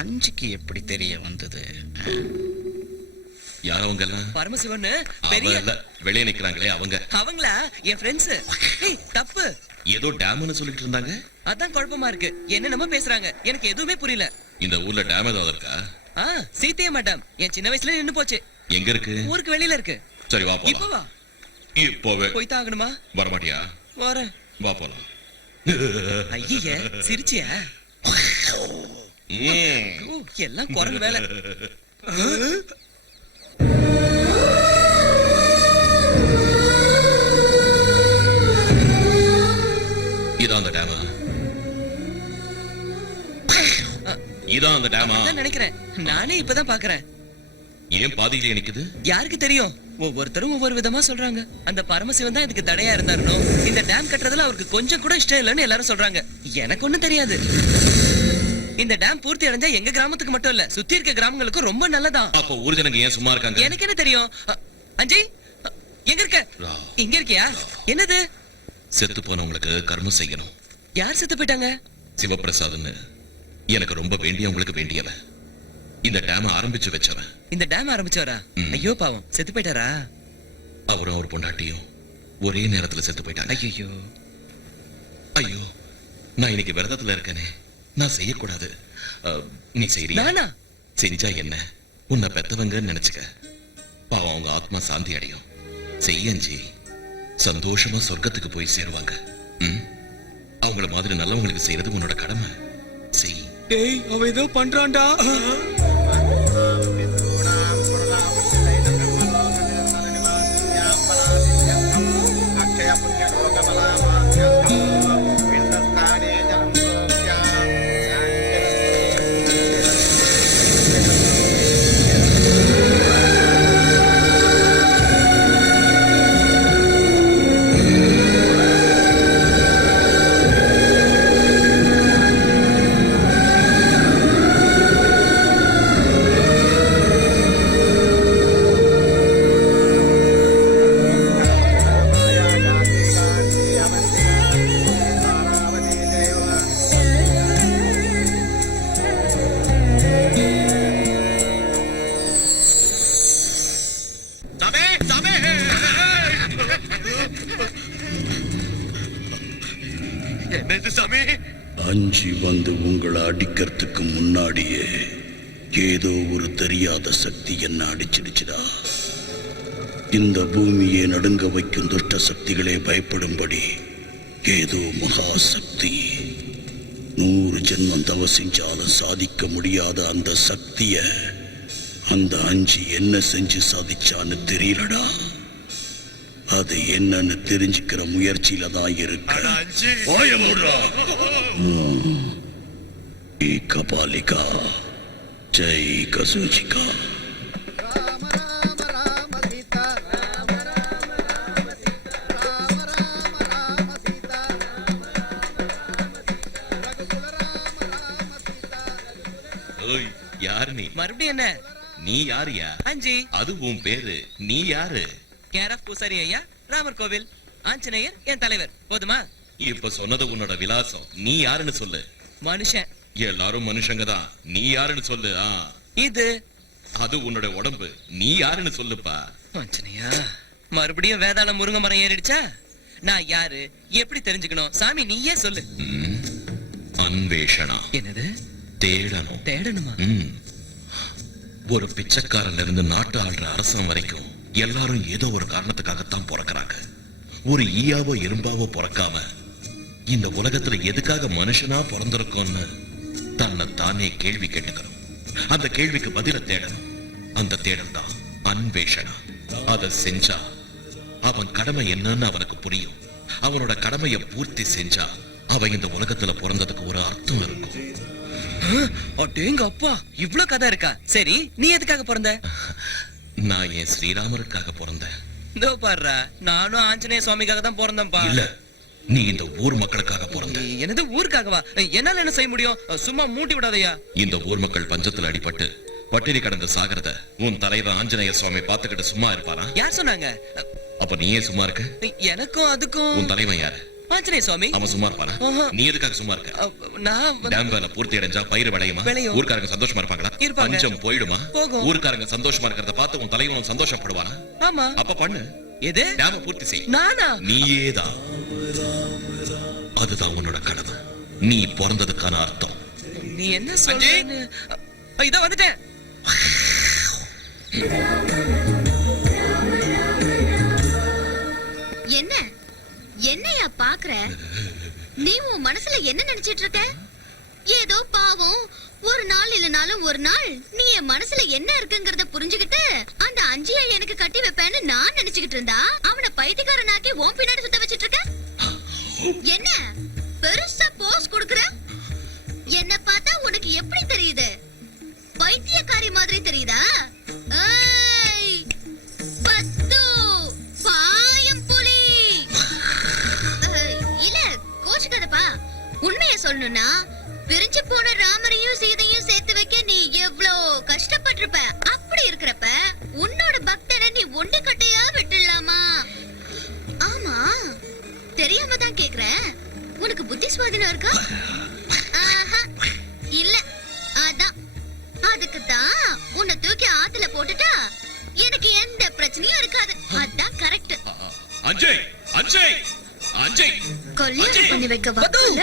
அஞ்சுக்கு எப்படி தெரிய வந்தது? யார் அவங்க எல்லாம்? பரமசிவன் பெரிய வெளியே நிக்கிறாங்களே அவங்க. அவங்களா? என் ஃப்ரெண்ட்ஸ். தப்பு. ஏதோ டேம்னு சொல்லிட்டு இருந்தாங்க. அதான் குழப்பமா இருக்கு. என்னென்னமோ பேசுறாங்க, எனக்கு எதுவுமே புரியல. இந்த ஊர்ல டேம் ஏதாவது இருக்கா? சீத்தைய மேடம் என் சின்ன வயசுல நின்னு போச்சு. எங்க இருக்கு? ஊருக்கு வெளியில இருக்கு. சரி வா போலாம். இப்ப வா. இப்போவே போய் தாங்கணுமா? வர மாட்டியா? வரேன். வா போலாம். ஐய சிரிச்சியா? எல்லாம் குரங்கு வேலை. இதான் அந்த டேமா? இதான் அந்த டேமா? நினைக்கிறேன். நானே இப்பதான் பாக்குறேன். ஏன் பாதியிலே நிக்குது? யாருக்கு தெரியும்? ஒவ்வொருத்தரும் ஒவ்வொரு விதமா சொல்றாங்க. அந்த பரமசிவன் தான் இதுக்கு தடையா இருந்தாருனோ, இந்த டேம் கட்டுறதுல அவருக்கு கொஞ்சம் கூட இஷ்டம் இல்லைன்னு எல்லாரும் சொல்றாங்க. எனக்கு ஒண்ணும் தெரியாது. இந்த டேம் பூர்த்தி அடைஞ்சா எங்க கிராமத்துக்கு மட்டும் இல்ல, சுத்தி இருக்க கிராமங்களுக்கும் ரொம்ப நல்லதா. அப்ப ஊர் ஜனங்க ஏன் சும்மா இருக்காங்க? எனக்கு என்ன தெரியும்? அஞ்சி எங்க இருக்க? இங்க இருக்கியா? என்னது? செத்து போனவங்களுக்கு கர்மம் செய்யணும். யார் செத்து போயிட்டாங்க? சிவபிரசாத்னு எனக்கு ரொம்ப வேண்டியவங்களுக்கு வேண்டியவன். இந்த டேம் ஆரம்பிச்சு வச்சவன். இந்த டேம் ஆரம்பிச்சவரா? ஐயோ பாவம், செத்து போயிட்டாரா? அவரும் அவர் பொண்டாட்டியும் ஒரே நேரத்துல செத்து போயிட்டாங்க. ஐயோ ஐயோ, நான் இன்னைக்கு விரதத்துல இருக்கேனே, நான் செய்யக்கூடாது. நீ செய்யறியா? நானா? செஞ்சா என்ன, உன்னை பெத்தவங்கன்னு நினைச்சுக்க. பாவம் அவங்க ஆத்மா சாந்தி அடையும். செய்யஞ்சி சந்தோஷமா சொர்க்கத்துக்கு போய் சேருவாங்க. அவங்கள மாதிரி நல்லவங்களுக்கு செய்யறது உன்னோட கடமை. செய். டேய், அவ ஏதோ பண்றான்டா. அஞ்சு வந்து உங்களை அடிக்கிறதுக்கு முன்னாடியே ஏதோ ஒரு தெரியாத சக்தி என்ன அடிச்சிடுச்சுடா. இந்த பூமியை நடுங்க வைக்கும் துஷ்ட சக்திகளே பயப்படும்படி ஏதோ மகா சக்தி 100 ஜென்மம் தவ செஞ்சாலும் சாதிக்க முடியாத அந்த சக்திய அந்த அஞ்சு என்ன செஞ்சு சாதிச்சான்னு தெரியலடா. அது என்னன்னு தெரிஞ்சுக்கிற முயற்சியில தான் இருக்கு. கபாலிகா ஜெய் கசூஜிகா. யாரு நீ? மறுபடியும் என்ன? நீ யாருயா? அஞ்சி. அது உன் பேரு. நீ யாரு? கேர் ஆஃப் பூசாரி ஐயா, ராமர் கோவில், ஆஞ்சநேயர் என் தலைவர். போதுமா? இப்ப சொன்னது உன்னோட விலாசம். நீ யாருன்னு சொல்லு. மனுஷன். எல்லாரும் மனுஷங்க தான். நீ யாருன்னு சொல்லு. இது அது உன்னோட உடம்பு. நீ யாருன்னு சொல்லுப்பா. ஆஞ்சநேயா, மறுபடியும் வேதாள முருங்கை மரம் ஏறிடுச்சா? நான் யாரு, எப்படி தெரிஞ்சுக்கணும்? சாமி நீயே சொல்லு. அன்வேஷணா. என்னது? தேடணும். தேடணுமா? ஒரு பிச்சைக்காரன்ல இருந்து நாட்டு ஆள்ற அரசன் வரைக்கும் எல்லாரும் ஏதோ ஒரு காரணத்துக்காகத்தான் பிறக்கிறாங்க. ஒரு ஈயாவோ எறும்பாவோ பிறக்காம இந்த உலகத்துல எதுக்காக மனுஷனா பிறந்திருக்கோம்னு தன்னை தானே கேள்வி கேட்டுக்கணும். அந்த கேள்விக்கு பதில தேடணும். அந்த தேடல் தான் அன்வேஷணா. அதை செஞ்சா அவன் கடமை என்னன்னு அவனுக்கு புரியும். அவனோட கடமையை பூர்த்தி செஞ்சா அவன் இந்த உலகத்துல பிறந்ததுக்கு ஒரு அர்த்தம் இருக்கும். அடேங்க அப்பா, இவ்ளோ கதை இருக்கா? சரி, நீ எதுக்காக பிறந்த? நான் என் ஸ்ரீராமருக்காக பிறந்தேன். இதோ பாருடா, நானும் ஆஞ்சநேய சுவாமிக்காக தான் பிறந்தேன்பா. இல்ல, நீ இந்த ஊர் மக்களுக்காக பிறந்த. எனது ஊருக்காகவா? என்னால என்ன செய்ய முடியும்? சும்மா மூட்டி விடாதயா. இந்த ஊர் மக்கள் பஞ்சத்துல அடிபட்டு பட்டினி கடந்து சாகிறத உன் தலைவர் ஆஞ்சநேய சுவாமி பார்த்துக்கிட்டு சும்மா இருப்பாரா? யார் சொன்னாங்க? அப்ப நீயே சும்மா இருக்க? எனக்கும் அதுக்கும். உன் தலைவன் யாரு? ஆஞ்சநேய சுவாமி. அவன் சும்மா இருப்பானா? நீ எதுக்காக சும்மா இருக்க? நான் டேம் வேலை பூர்த்தி அடைஞ்சா பயிர் விளையுமா? ஊர்க்காரங்க சந்தோஷமா இருப்பாங்களா? பஞ்சம் போயிடுமா? ஊர்க்காரங்க சந்தோஷமா இருக்கிறத பார்த்து உன் தலைவன் சந்தோஷப்படுவானா? ஆமா. அப்ப பண்ணு. எது? டேம பூர்த்தி செய். நானா? நீயேதான். அதுதான் உன்னோட கடமை. நீ பிறந்ததுக்கான அர்த்தம். நீ என்ன சொல்ற? இதோ வந்துட்டேன். என்ன என்னையா பாக்குற? நீ உன் மனசுல என்ன நினைச்சிட்டு இருக்க? ஏதோ பாவம் ஒரு நாள் இல்லனாலும் ஒரு நாள் நீ என் மனசுல என்ன இருக்குங்கறத புரிஞ்சுக்கிட்டு அந்த அஞ்சியை எனக்கு கட்டி வைப்பேன்னு நான் நினைச்சுக்கிட்டு இருந்தா அவனை பைத்தியக்காரனாக்கி உன் பின்னாடி சுத்த வச்சிட்டு இருக்க. என்ன பெருசா போஸ் கொடுக்கற? என்ன பார்த்தா உனக்கு எப்படி தெரியுது? பைத்தியக்காரி மாதிரி தெரியுதா? பத்து பாயம் புலி. இல்ல கோச்சுக்காதப்பா. உண்மையை சொல்லணும்னா பிரிஞ்சு போன ராமரையும் சீதையும் சேர்த்து வைக்க நீ எவ்வளவு கஷ்டப்பட்டிருப்ப. அப்படி இருக்கிறப்ப உன்னோட பக்தனை நீ ஒண்டு கட்டையா விட்டுடலாமா? ஆமா, தெரியாம தான் கேக்குறேன். உனக்கு புத்தி சுவாதீனம் இருக்கா? இல்ல, அதான் அதுக்கு தான் உன்னை தூக்கி ஆத்துல போட்டுட்டா எனக்கு எந்த பிரச்சனையும் இருக்காது. அதான் கரெக்ட். அஜய், அஜய், அஜய், கல்யாணம் பண்ணி வைக்க வந்தல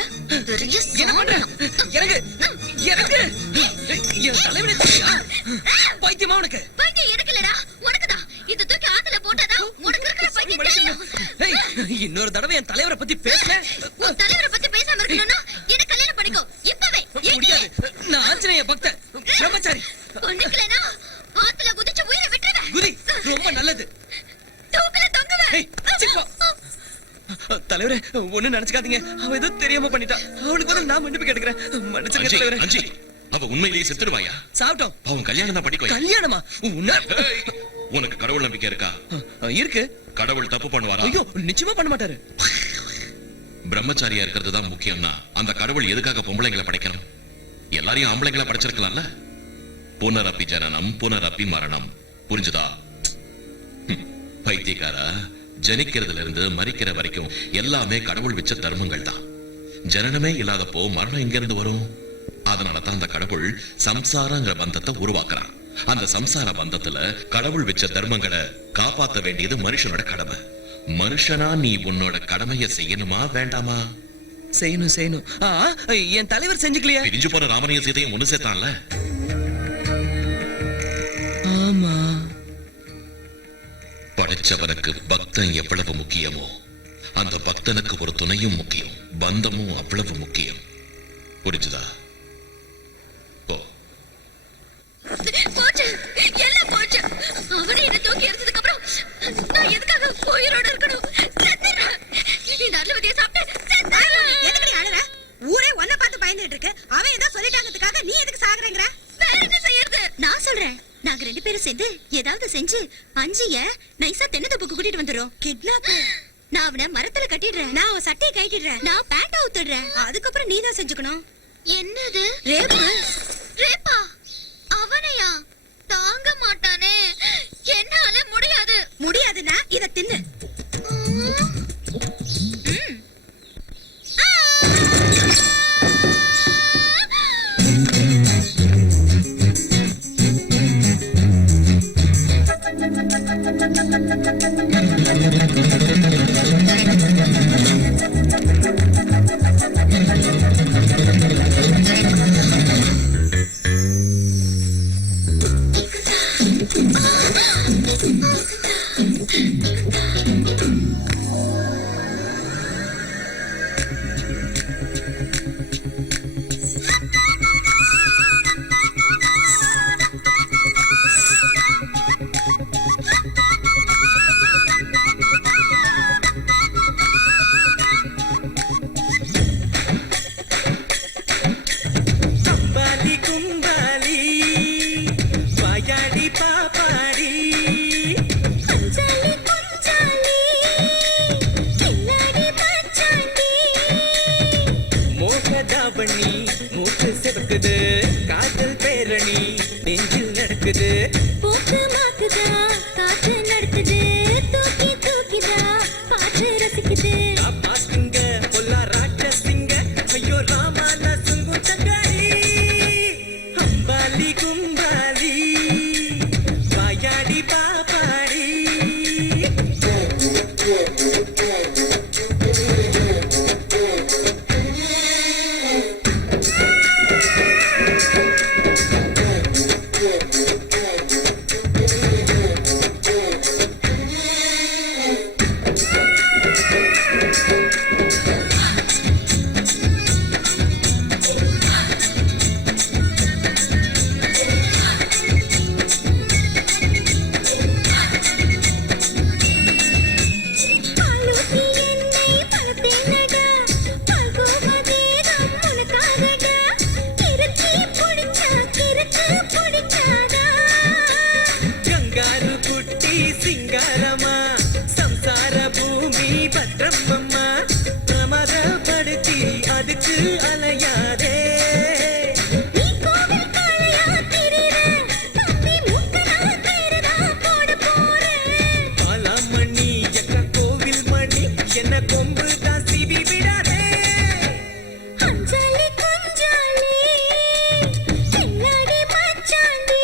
பெரிய சாமரம். இறங்கு, இறங்கு. என் தலைவனே பைத்தியமா உனக்கு? பைத்தியம் எனக்கு இல்லடா, உனக்குதான். இது தூக்கி ஆத்துல போட்டாதான் உனக்கு இருக்கிற பைத்தியம் தெரியும். இன்னொரு தடவை என் தலைவரை பத்தி பேசல. உன் தலைவரை பத்தி பேசாம இருக்கணும்னா என்ன கல்யாணம் பண்ணிக்கோ இப்பவே. முடியாது, நான் ஆஞ்சநேய பக்தன், பிரம்மச்சாரி. பொண்ணுக்கலனா ஆத்துல குதிச்சு உயிரை விட்டுருவேன். குதி, ரொம்ப நல்லது. தூக்கல தொங்குவேன். தலைவரே, ஒண்ணு நினைச்சுக்காதீங்க. அவ ஏதோ தெரியாம பண்ணிட்டா. அவளுக்கு பதில் நான் மன்னிப்பு கேட்டுக்கிறேன். மன்னிச்சுங்க தலைவரே. அஞ்சி, அவ உண்மையிலேயே செத்துடுவாயா? சாப்பிட்டோம். அவன் கல்யாணம் தான் படிக்க. கல்யாணமா? உனக்கு கடவுள் நம்பிக்கை இருக்கா? இருக்கு. கடவுள் தப்பு பண்ணுவாரா? ஐயோ, நிச்சயமா பண்ண மாட்டாரு. பிரம்மச்சாரியா இருக்கிறது தான் முக்கியம்னா அந்த கடவுள் எதுக்காக பொம்பளைங்களை படைக்கணும்? எல்லாரையும் ஆம்பளைங்களை படைச்சிருக்கலாம்ல. புனரப்பி ஜனனம் புனரப்பி மரணம். புரிஞ்சுதா? பைத்தியக்காரா, ஜனிக்கிறதுல இருந்து மரிக்கிற வரைக்கும் எல்லாமே கடவுள் வச்ச தர்மங்கள் தான். ஜனனமே இல்லாதப்போ மரணம் எங்க இருந்து வரும்? அதனாலதான் அந்த கடவுள் சம்சாரங்கிற பந்தத்தை உருவாக்குறான். அந்த சம்சார பந்தத்துல கடவுள் வச்ச தர்மங்களை காப்பாத்த வேண்டியது மனுஷனோட கடமை. மனுஷனா நீ உன்னோட கடமையை செய்யணுமா வேண்டாமா? செய்யணும் செய்யணும். என் தலைவர் செஞ்சுக்கலையா? பிரிஞ்சு போன ராமனையும் சீதையும் ஒண்ணு சேர்த்தான்ல. ஆமா. படைச்சவனுக்கு பக்தன் எவ்வளவு முக்கியமோ அந்த பக்தனுக்கு ஒரு துணையும் முக்கியம், பந்தமும் அவ்வளவு முக்கியம். புரிஞ்சுதா? போ. போச்சு, எல்லாம் போச்சு. அவனை என்ன தூக்கி எறிஞ்சதுக்கு அப்புறம் நான் எதுக்காக உயிரோட இருக்கணும்? செத்துறேன். இந்த அருள்வதியை சாப்பிட்டு செத்துறேன். எதுக்கு அழற? ஊரே உன்னை பார்த்து பயந்துட்டு இருக்கு. அவன் ஏதோ சொல்லிட்டாங்கிறதுக்காக நீ எதுக்கு சாகுறேங்கற? வேற என்ன செய்யறது? நான் சொல்றேன், நாங்க 2 பேரும் சேர்ந்து ஏதாவது செஞ்சு அஞ்சிய நைசா தென்னந்தோப்புக்கு கூட்டிட்டு வந்துறோம். கிட்னாப். நான் அவனை மரத்துல கட்டிடுறேன். நான் அவன் சட்டையை கட்டிடுறேன். நான் பேண்ட் அவுத்துடுறேன். அதுக்கப்புறம் நீ தான் செஞ்சுக்கணும். என்னது? ரேப்பு. ரேப்பா? அவனையா? தாங்க மாட்டானே. என்னால முடியாது. முடியாதுன்னா இத தின்னு. காதல் பேரணி நெஞ்சில் நடக்குது. போக்கு மாக்குதா, காற்று நடக்குது. தூக்கி தூக்கிதா, காற்று ரசிக்குது. பாட்டுங்க பொல்லா ராட்சசிங்க, ஐயோ ராமான சுங்கு தங்காளி. அம்பாலி கும்பாலி வாயாடி பாப்பாடி. சிங்காரமா சம்சார பூமி பத்திரமம்மா, பிரமதப்படுத்தி அதுக்கு அலையாதே. பாலாமணி எக்க கோவில் மணி என்ன கொம்பு தான் சிவி விடாதே. அஞ்சாலி குஞ்சாலி எல்லாடி மச்சாண்டி.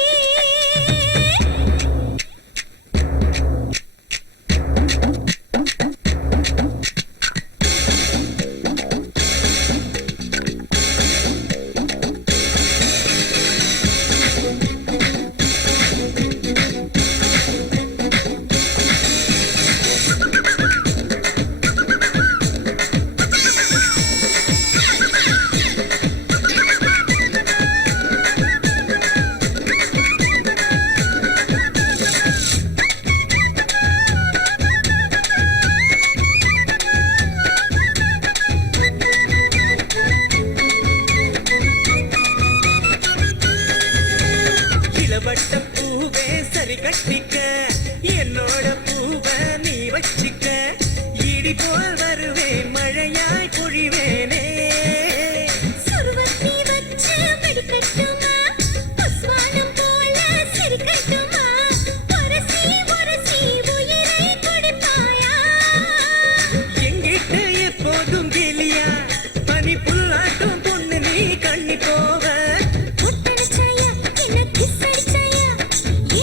இளவட்ட பூவே சரி கட்டிக்க, என்னோட பூவை நீ வச்சிக்க. இடி போல் வருவேன் மழையாய் பொழிவேனே. சுருவத்தி வச்சு வெடிக்கட்டுமா, புஸ்வானம் போல சிரிக்கட்டுமா. உரசி உரசி உயிரை கொடுப்பாயா. எங்கிட்ட எப்போதும் கேலியா, பனி புல்லாட்டும் பொண்ணு நீ கண்ணி போவ. முத்தடிச்சாயா, என்ன கிஸ் அடிச்சாயா,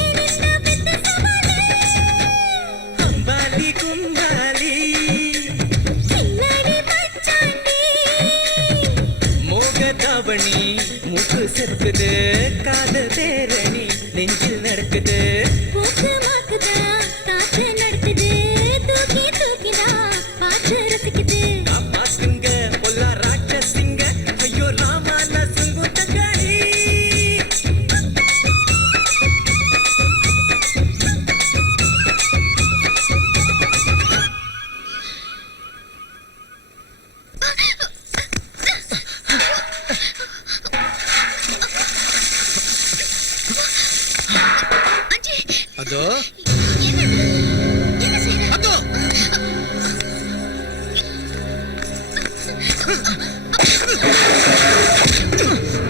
ஏன் என்ன பெத்த சவாலே. அம்பாலி கும்பாலி பழனி நெஞ்சில் நடக்குது பூக்கு மாக்குதா காத்து நடக்குது தூக்கி தூக்கிதா பாத்து ரசிக்குது காப்பா சிங்க பொல்லா ராட்சசிங்க ஐயோ ராமான சுங்கு தக்காளி அதோ என்ன செய்யற அதோ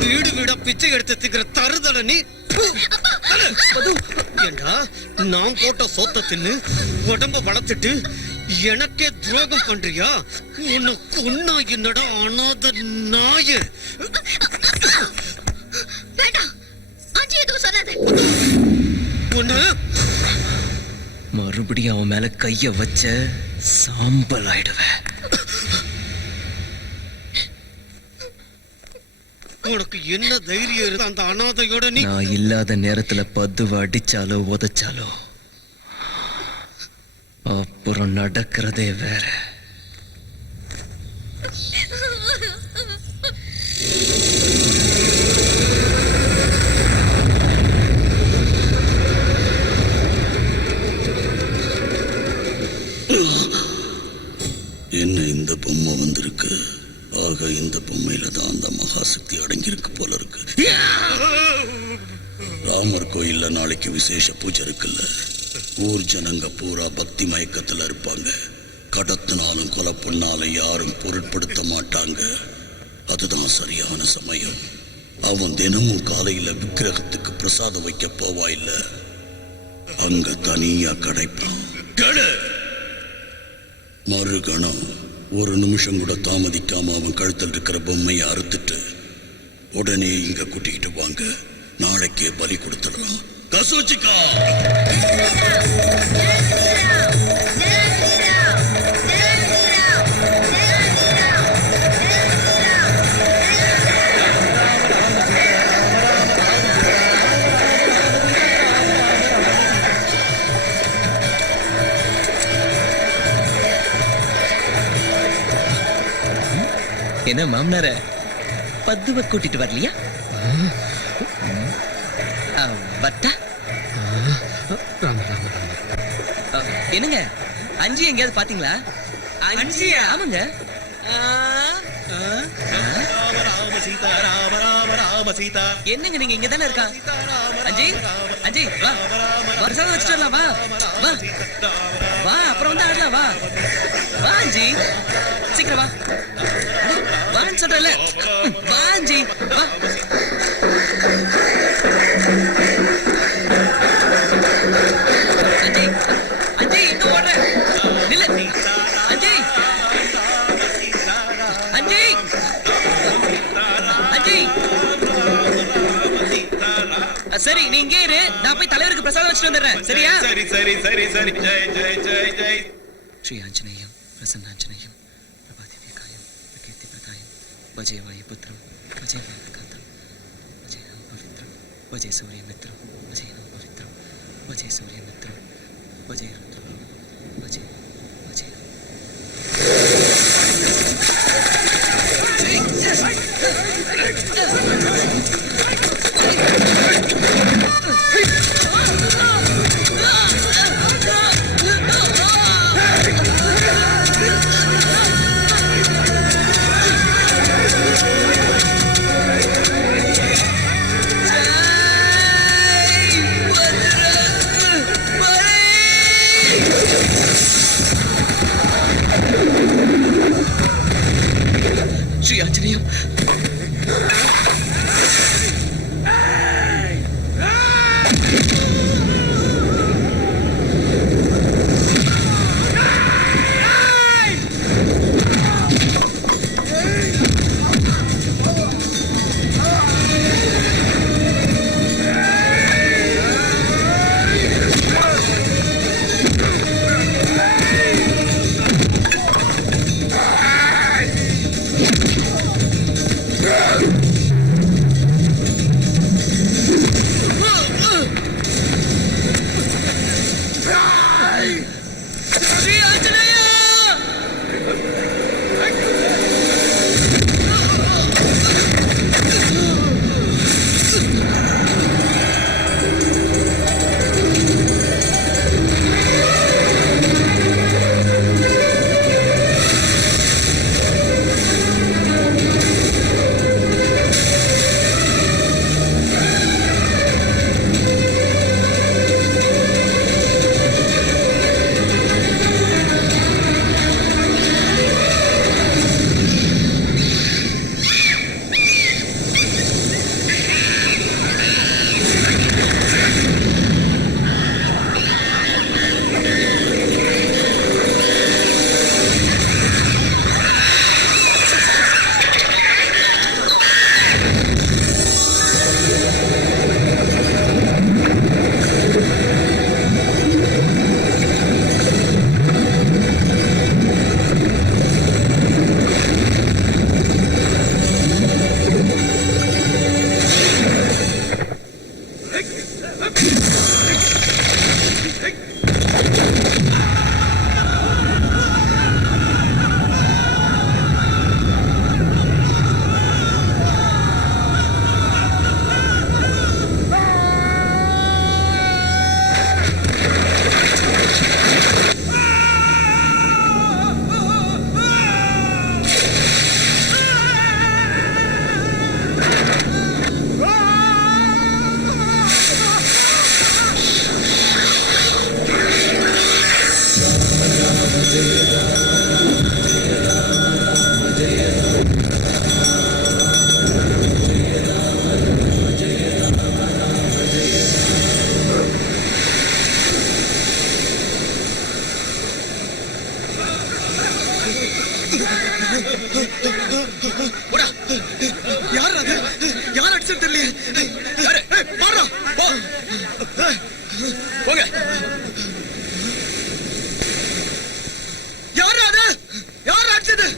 வீடு வீடா பிச்சை எடுத்து திக்கிற தருதல நீ ஏண்டா நான் போட்ட சோத்த தின்னு உடம்ப வளர்த்துட்டு எனக்கே துரோகம் பண்றியா? உனக்கு உன்னா என்னடா அனாத நாய. வேண்டாம் ஆண்டி எதுவும் சொல்லாத. ஒண்ணு மறுபடியும் அவன் மேல கைய வச்ச சாம்பல் ஆயிடுவேன். உனக்கு என்ன தைரியம் இருக்கு அந்த அனாதையோட நீ? நான் இல்லாத நேரத்துல பதுவ அடிச்சாலோ உதைச்சாலோ அப்புறம் நடக்கிறதே வேற. என்ன இந்த பொம்மை வந்திருக்கு? ஆக இந்த பொம்மையில தான் அந்த மகாசக்தி அடங்கியிருக்கு போல இருக்கு. ராமர் கோயில்ல நாளைக்கு விசேஷ பூஜை இருக்குல்ல. ஊர் ஜனங்க பூரா பக்தி மயக்கத்துல இருப்பாங்க. கடத்தினாலும் கொலை பண்ணாலும் யாரும் பொருட்படுத்த மாட்டாங்க. அதுதான் சரியான சமயம். அவன் தினமும் காலையில விக்கிரகத்துக்கு பிரசாதம் வைக்க போவா இல்ல, அங்க தனியா கிடைப்பான். மறுகணம் ஒரு நிமிஷம் கூட தாமதிக்காம அவன் கழுத்தில் இருக்கிற பொம்மையை அறுத்துட்டு உடனே இங்க கூட்டிக்கிட்டு வாங்க. நாளைக்கே பலி கொடுத்துடலாம். கசோச்சிக்கா என்ன மாமனார பத்துவ கூட்டிட்டு வரலையா? வட்டா என்னங்க அஞ்சி எங்கேயாவது பாத்தீங்களா? அஞ்சியா? ஆமாங்க. என்னங்க நீங்க இங்க தானே இருக்கா? அஞ்சி அஞ்சி வா வருஷம் வச்சுட்டு வரலாம். வா வா வா அப்புறம் வந்து ஆடலாம். வா வா அஞ்சி சீக்கிரம் வா. வான்னு சொல்றல. வா அஞ்சி வா. அஞ்சி அஞ்சி இங்க ஓடுற நில்ல. அஞ்சி அஞ்சி அஞ்சி சரி நீ இங்கே இரு. நான் போய் தலைவருக்கு பிரசாதம் வச்சுட்டு வந்துடுறேன். சரியா? சரி சரி சரி சரி. ஜெய் ஜெய் ஜெய் ஜெய். ஸ்ரீ ஆஞ்சநேயம் பிரசன்னாஞ்சநேயம் பிரபாதிவ்யகாயம் பிரகீர்த்தி பிரதாயம் வஜே வாயுபுத்திரம் வஜே வேதகாந்தம் வஜே நம் பவித்ரம் வஜே சூரியமித்ரம் வஜே நம் பவித்ரம் வஜே சூரியமித்ரம் வஜே ருத்ரம் வஜே வஜே யார் அது? யார் அடிச்சு தெரியல. போங்க. யார் அது? யார் அடிச்சது?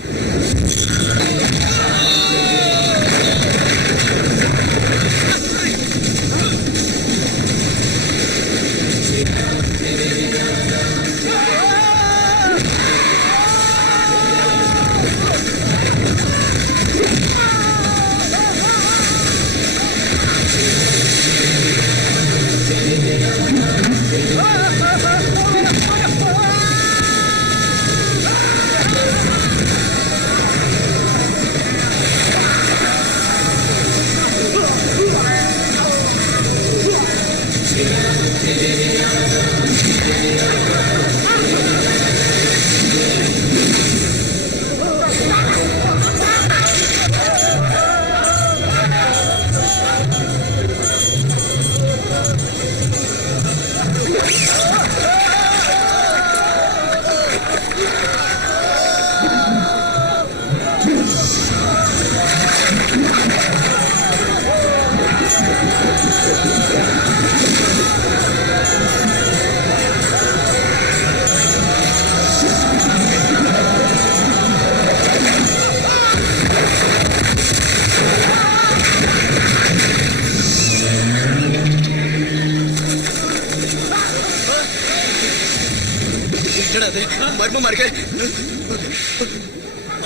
மர்மமா இருக்கு.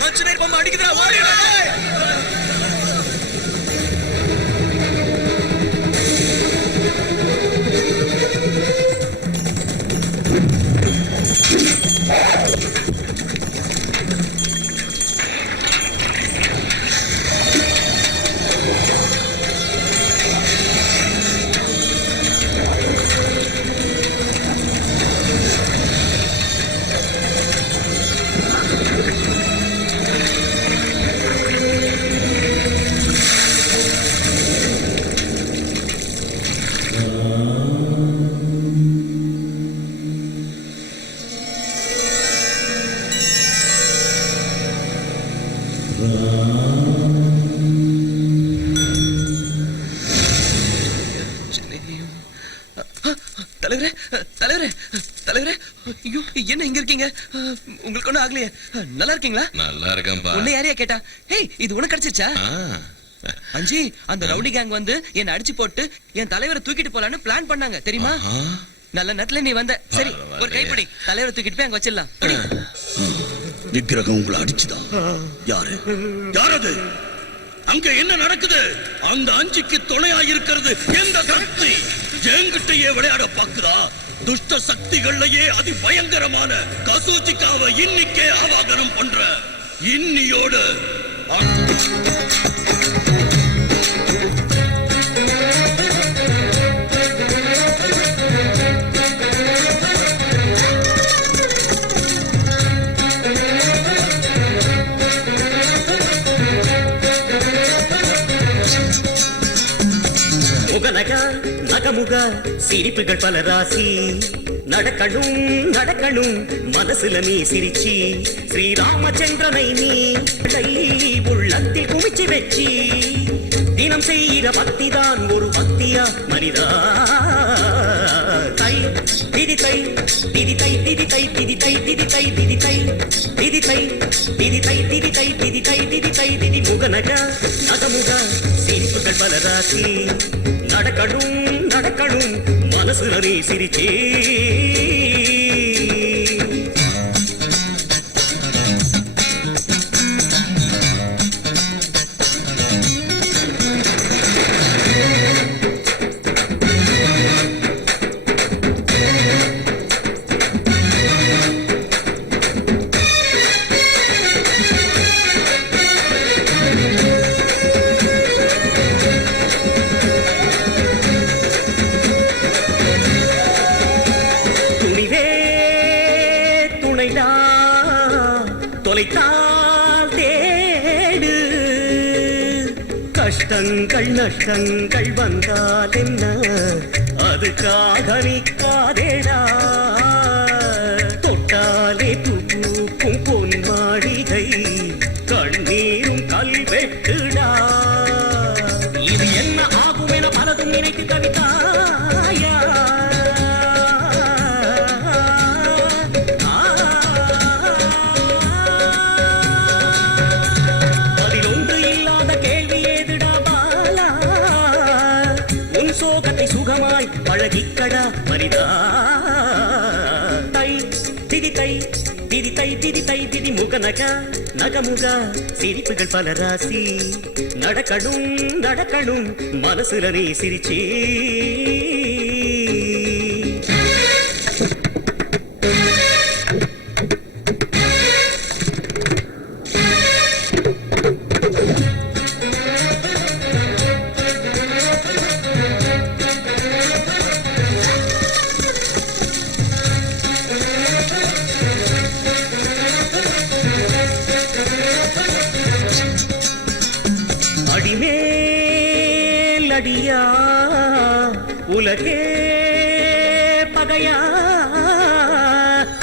ஆஞ்சநேயர் பொம்மை அடிக்குதுடா, ஓடிடா. தலைவரே, தலைவரே, தலைவரே, ஐயோ, என்ன இங்க இருக்கீங்க? உங்களுக்கு ஒண்ணும் ஆகலையே? நல்லா இருக்கீங்களா? நல்லா இருக்கேன்பா. உன்னை யாரையா கேட்டா? ஹேய், இது உனக்கு கிடைச்சிச்சா? அஞ்சி, அந்த ரவுடி கேங் வந்து என்ன அடிச்சு போட்டு என் தலைவரை தூக்கிட்டு போலான்னு பிளான் பண்ணாங்க, தெரியுமா? நல்ல நேரத்துல நீ வந்த. சரி, ஒரு கைப்பிடி, தலைவரை தூக்கிட்டு போய் அங்க வச்சிடலாம். விக்கிரகம் உங்களை அடிச்சுதான். யாரு? யாரது? அங்க என்ன நடக்குது? அந்த அஞ்சிக்கு துணையா இருக்கிறது எந்த சக்தி? என்கிட்டயே விளையாட பாக்குதா? துஷ்ட சக்திகள்லயே அதி பயங்கரமான கசூச்சிக்காவை இன்னிக்கே ஆவாகனம் பண்ற இன்னியோடு நகமுக சிரிப்புகள் பல ராசி நடக்கணும் நடக்கணும் மனசுல நீ சிரிச்சி ஸ்ரீராமச்சந்திரனை நீ உள்ளத்தில் குமிச்சு வச்சி தினம் செய்கிற பக்திதான் ஒரு பக்தியா மனிதா தை திதி தை திதி தை திதி தை திதி தை திதி தை திதி தை திதி தை திதி தை திதி தை திதி தை திதி தை திதி முகநக நகமுக சிரிப்புகள் பல ராசி நடக்கணும் நடக்கணும் மனசுல நீ சிரிச்சே தொலைத்தால் தேடு கஷ்டங்கள் நஷ்டங்கள் வந்தால் என்ன அதுக்காக நிற்காதேடா தொட்டாலே பூக்கும் பொன் மாளிகை கண்ணீரும் கல்வெட்டுடா இது என்ன ஆகும் என பலதும் நினைத்து தவித்தாயா பழகிக்கடா மனிதா தை திதி தை திதி தை திதி தை திதி முகநக நகமுக சிரிப்புகள் பல ராசி நடக்கணும் நடக்கணும் மனசுல நீ சிரிச்சே அடியா உலகே பகையா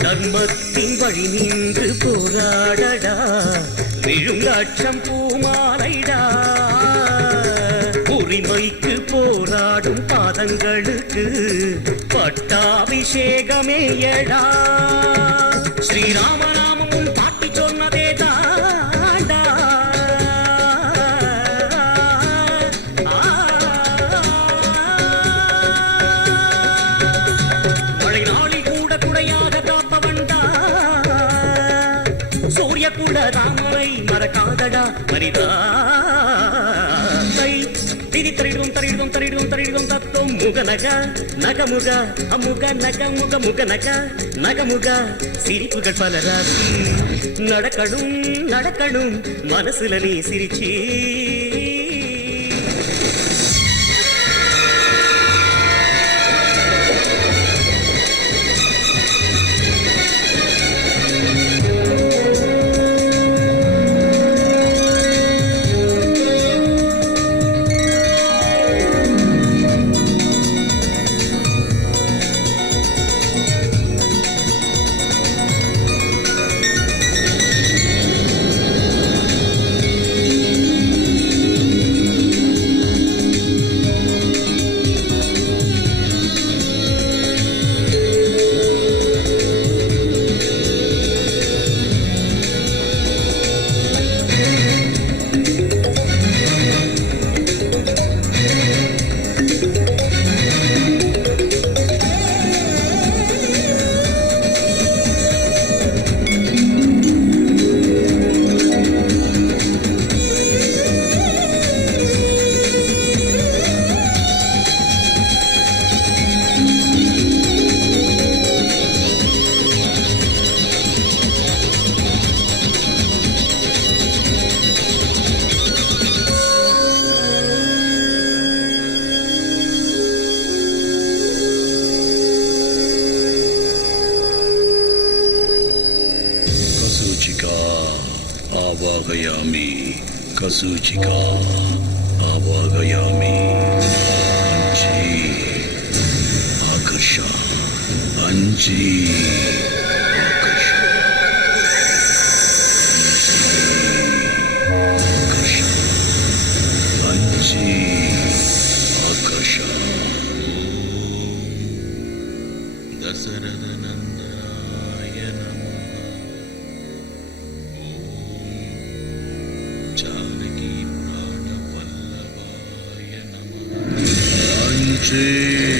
கர்மத்தின் வழி நின்று போராடடா விழும் லட்சம் பூமாலைடா உரிமைக்கு போராடும் பாதங்களுக்கு பட்டாபிஷேகமேயடா ஸ்ரீராமநாமம் உன் பாட்டி சொன்னதே தாண்டா ராமரை மறக்காதடா மனிதா திரி தரிடும் தரிடும் தரிடும் தரிடும் தத்துவம் முகநக நகமுக அமுக நகமுக முகநக நகமுக சிரிப்புகள் பல ராசி நடக்கணும் நடக்கணும் மனசுல நீ சிரிச்சி आवागयामि कसूचिका आवागयामि अंजी आकर्षा अंजी आकर्षा अंजी आकर्षा दशरथ नंदनाय नमः जानकी प्राण वल्लभाय नमः अंजी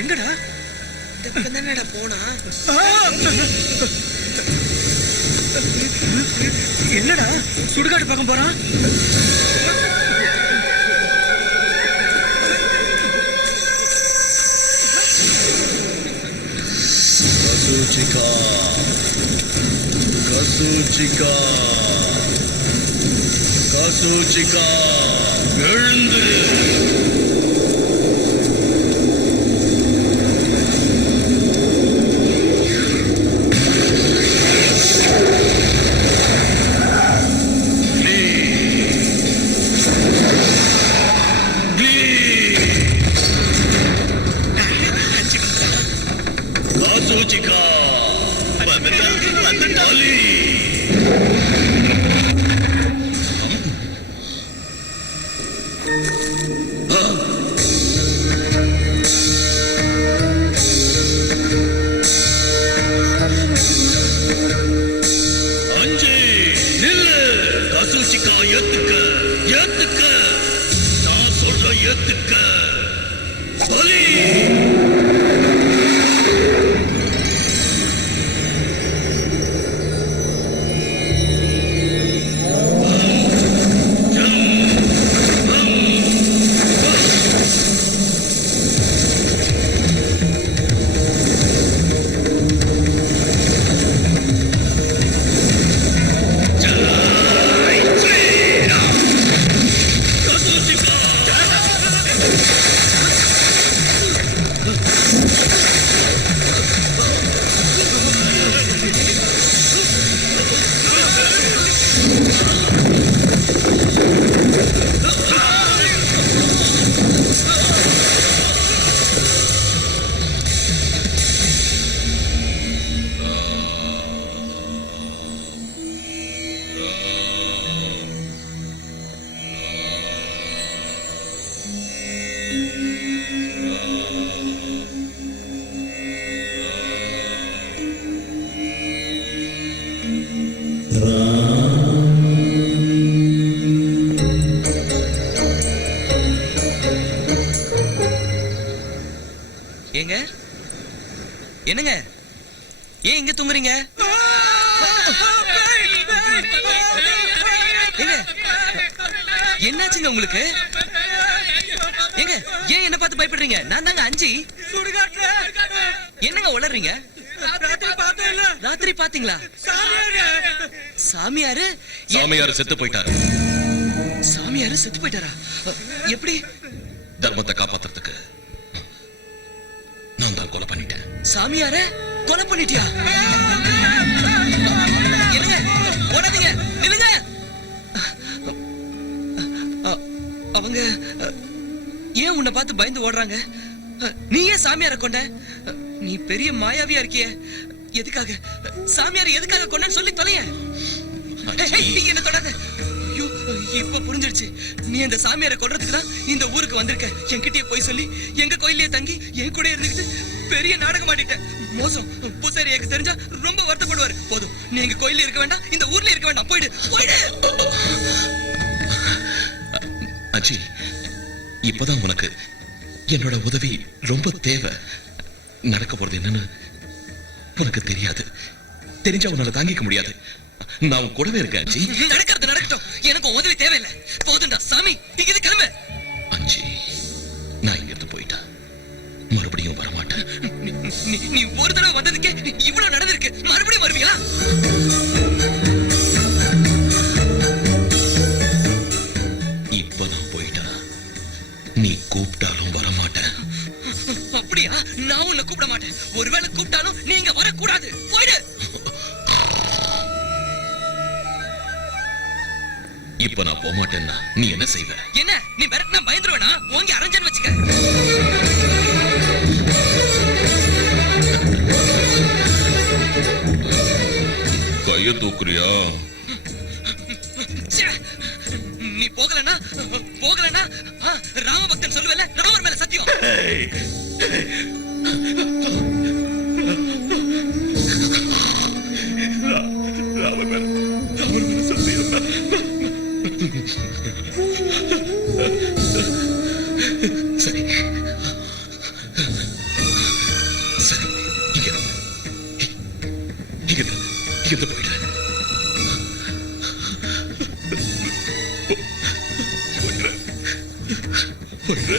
எங்கடா? இந்த பக்கம் தானடா போனா. என்னடா சுடுகாடு பக்கம் போறான்? கசூச்சிகா கசூச்சிகா கசூச்சிகா எழுந்திரு. கசூச்சிகா பலி. அஞ்சு நில்லு. கசூச்சிகா ஏத்துக்க ஏத்துக்க. நான் சொல்ற ஏத்துக்க. பலி. ஏங்க என்னங்க ஏன் இங்க தூங்குறீங்க? ஏங்க என்னாச்சுங்க உங்களுக்கு? ஏங்க ஏன் என்ன பார்த்து பயப்படுறீங்க? நான் தாங்க அஞ்சி. என்னங்க உளறீங்க? ராத்திரி பாத்தீங்களா? சாமியாரு சாமியார் செத்து போயிட்டாரு. சாமியாரு செத்து போயிட்டாரா? எப்படி? தர்மத்தை காப்பாத்துறதுக்கு நான் தான் கொலை பண்ணிட்டேன். சாமியார கொலை பண்ணிட்டியா? என்னங்க ஓடாதீங்க, நில்லுங்க. அவங்க ஏன் உன்னை பார்த்து பயந்து ஓடுறாங்க? நீ ஏன் சாமியார கொண்ட? நீ பெரிய மாயாவியா இருக்கிய. எதுக்காக சாமியார் எதுக்காக கொண்டன்னு சொல்லி தொலைய. என்ன தொடாத. ஐயோ, இப்ப புரிஞ்சிடுச்சு. நீ அந்த சாமியாரை கொல்றதுக்கு தான் இந்த ஊருக்கு வந்திருக்க. என்கிட்டயே போய் சொல்லி எங்க கோயிலே தங்கி என் கூட இருந்துக்கிட்டு பெரிய நாடகம் ஆடிட்ட. மோசம். பூசாரி எனக்கு தெரிஞ்சா ரொம்ப வருத்தப்படுவாரு. போதும், நீ எங்க கோயில இருக்க வேண்டாம், இந்த ஊர்ல இருக்க வேண்டாம். போயிடு போயிடு. அஜி, இப்பதான் உனக்கு என்னோட உதவி ரொம்ப தேவை. நடக்க போறது என்னன்னு உனக்கு தெரியாது. தெரிஞ்சா உன்னால தாங்கிக்க முடியாது. நான் உன் கூடவே இருக்கேன் அஜி. நடக்கிறது நடக்கட்டும், எனக்கு உதவி தேவையில்லை. போதும்டா சாமி, நீங்க இது கிளம்பு. அஜி, நான் இங்கிருந்து போயிட்டா மறுபடியும் வரமாட்டேன். நீ ஒரு தடவை வந்ததுக்கே இவ்வளவு நடந்திருக்கு, மறுபடியும் வருவீங்களா? இப்ப நான் போயிட்டா நீ கூப்பிட்டாலும் வரமாட்டேன். அப்படியா? நான் உன்னை கூப்பிட மாட்டேன். ஒருவேளை கூப்பிட்டாலும் நீங்க வரக்கூடாது. போயிடு. இப்ப நான் போக மாட்டேன்னா நீ என்ன செய்வ? என்ன நீ மிரட்டினா பயந்துருவேனா? ஓங்கி அரஞ்சன்னு வச்சுக்க. கைய தூக்குறியா? நீ போகலனா ராமபக்தன் சொல்லுவேல, ராமர் மேல சத்தியம். சரி, இங்கிருந்து போயிடு.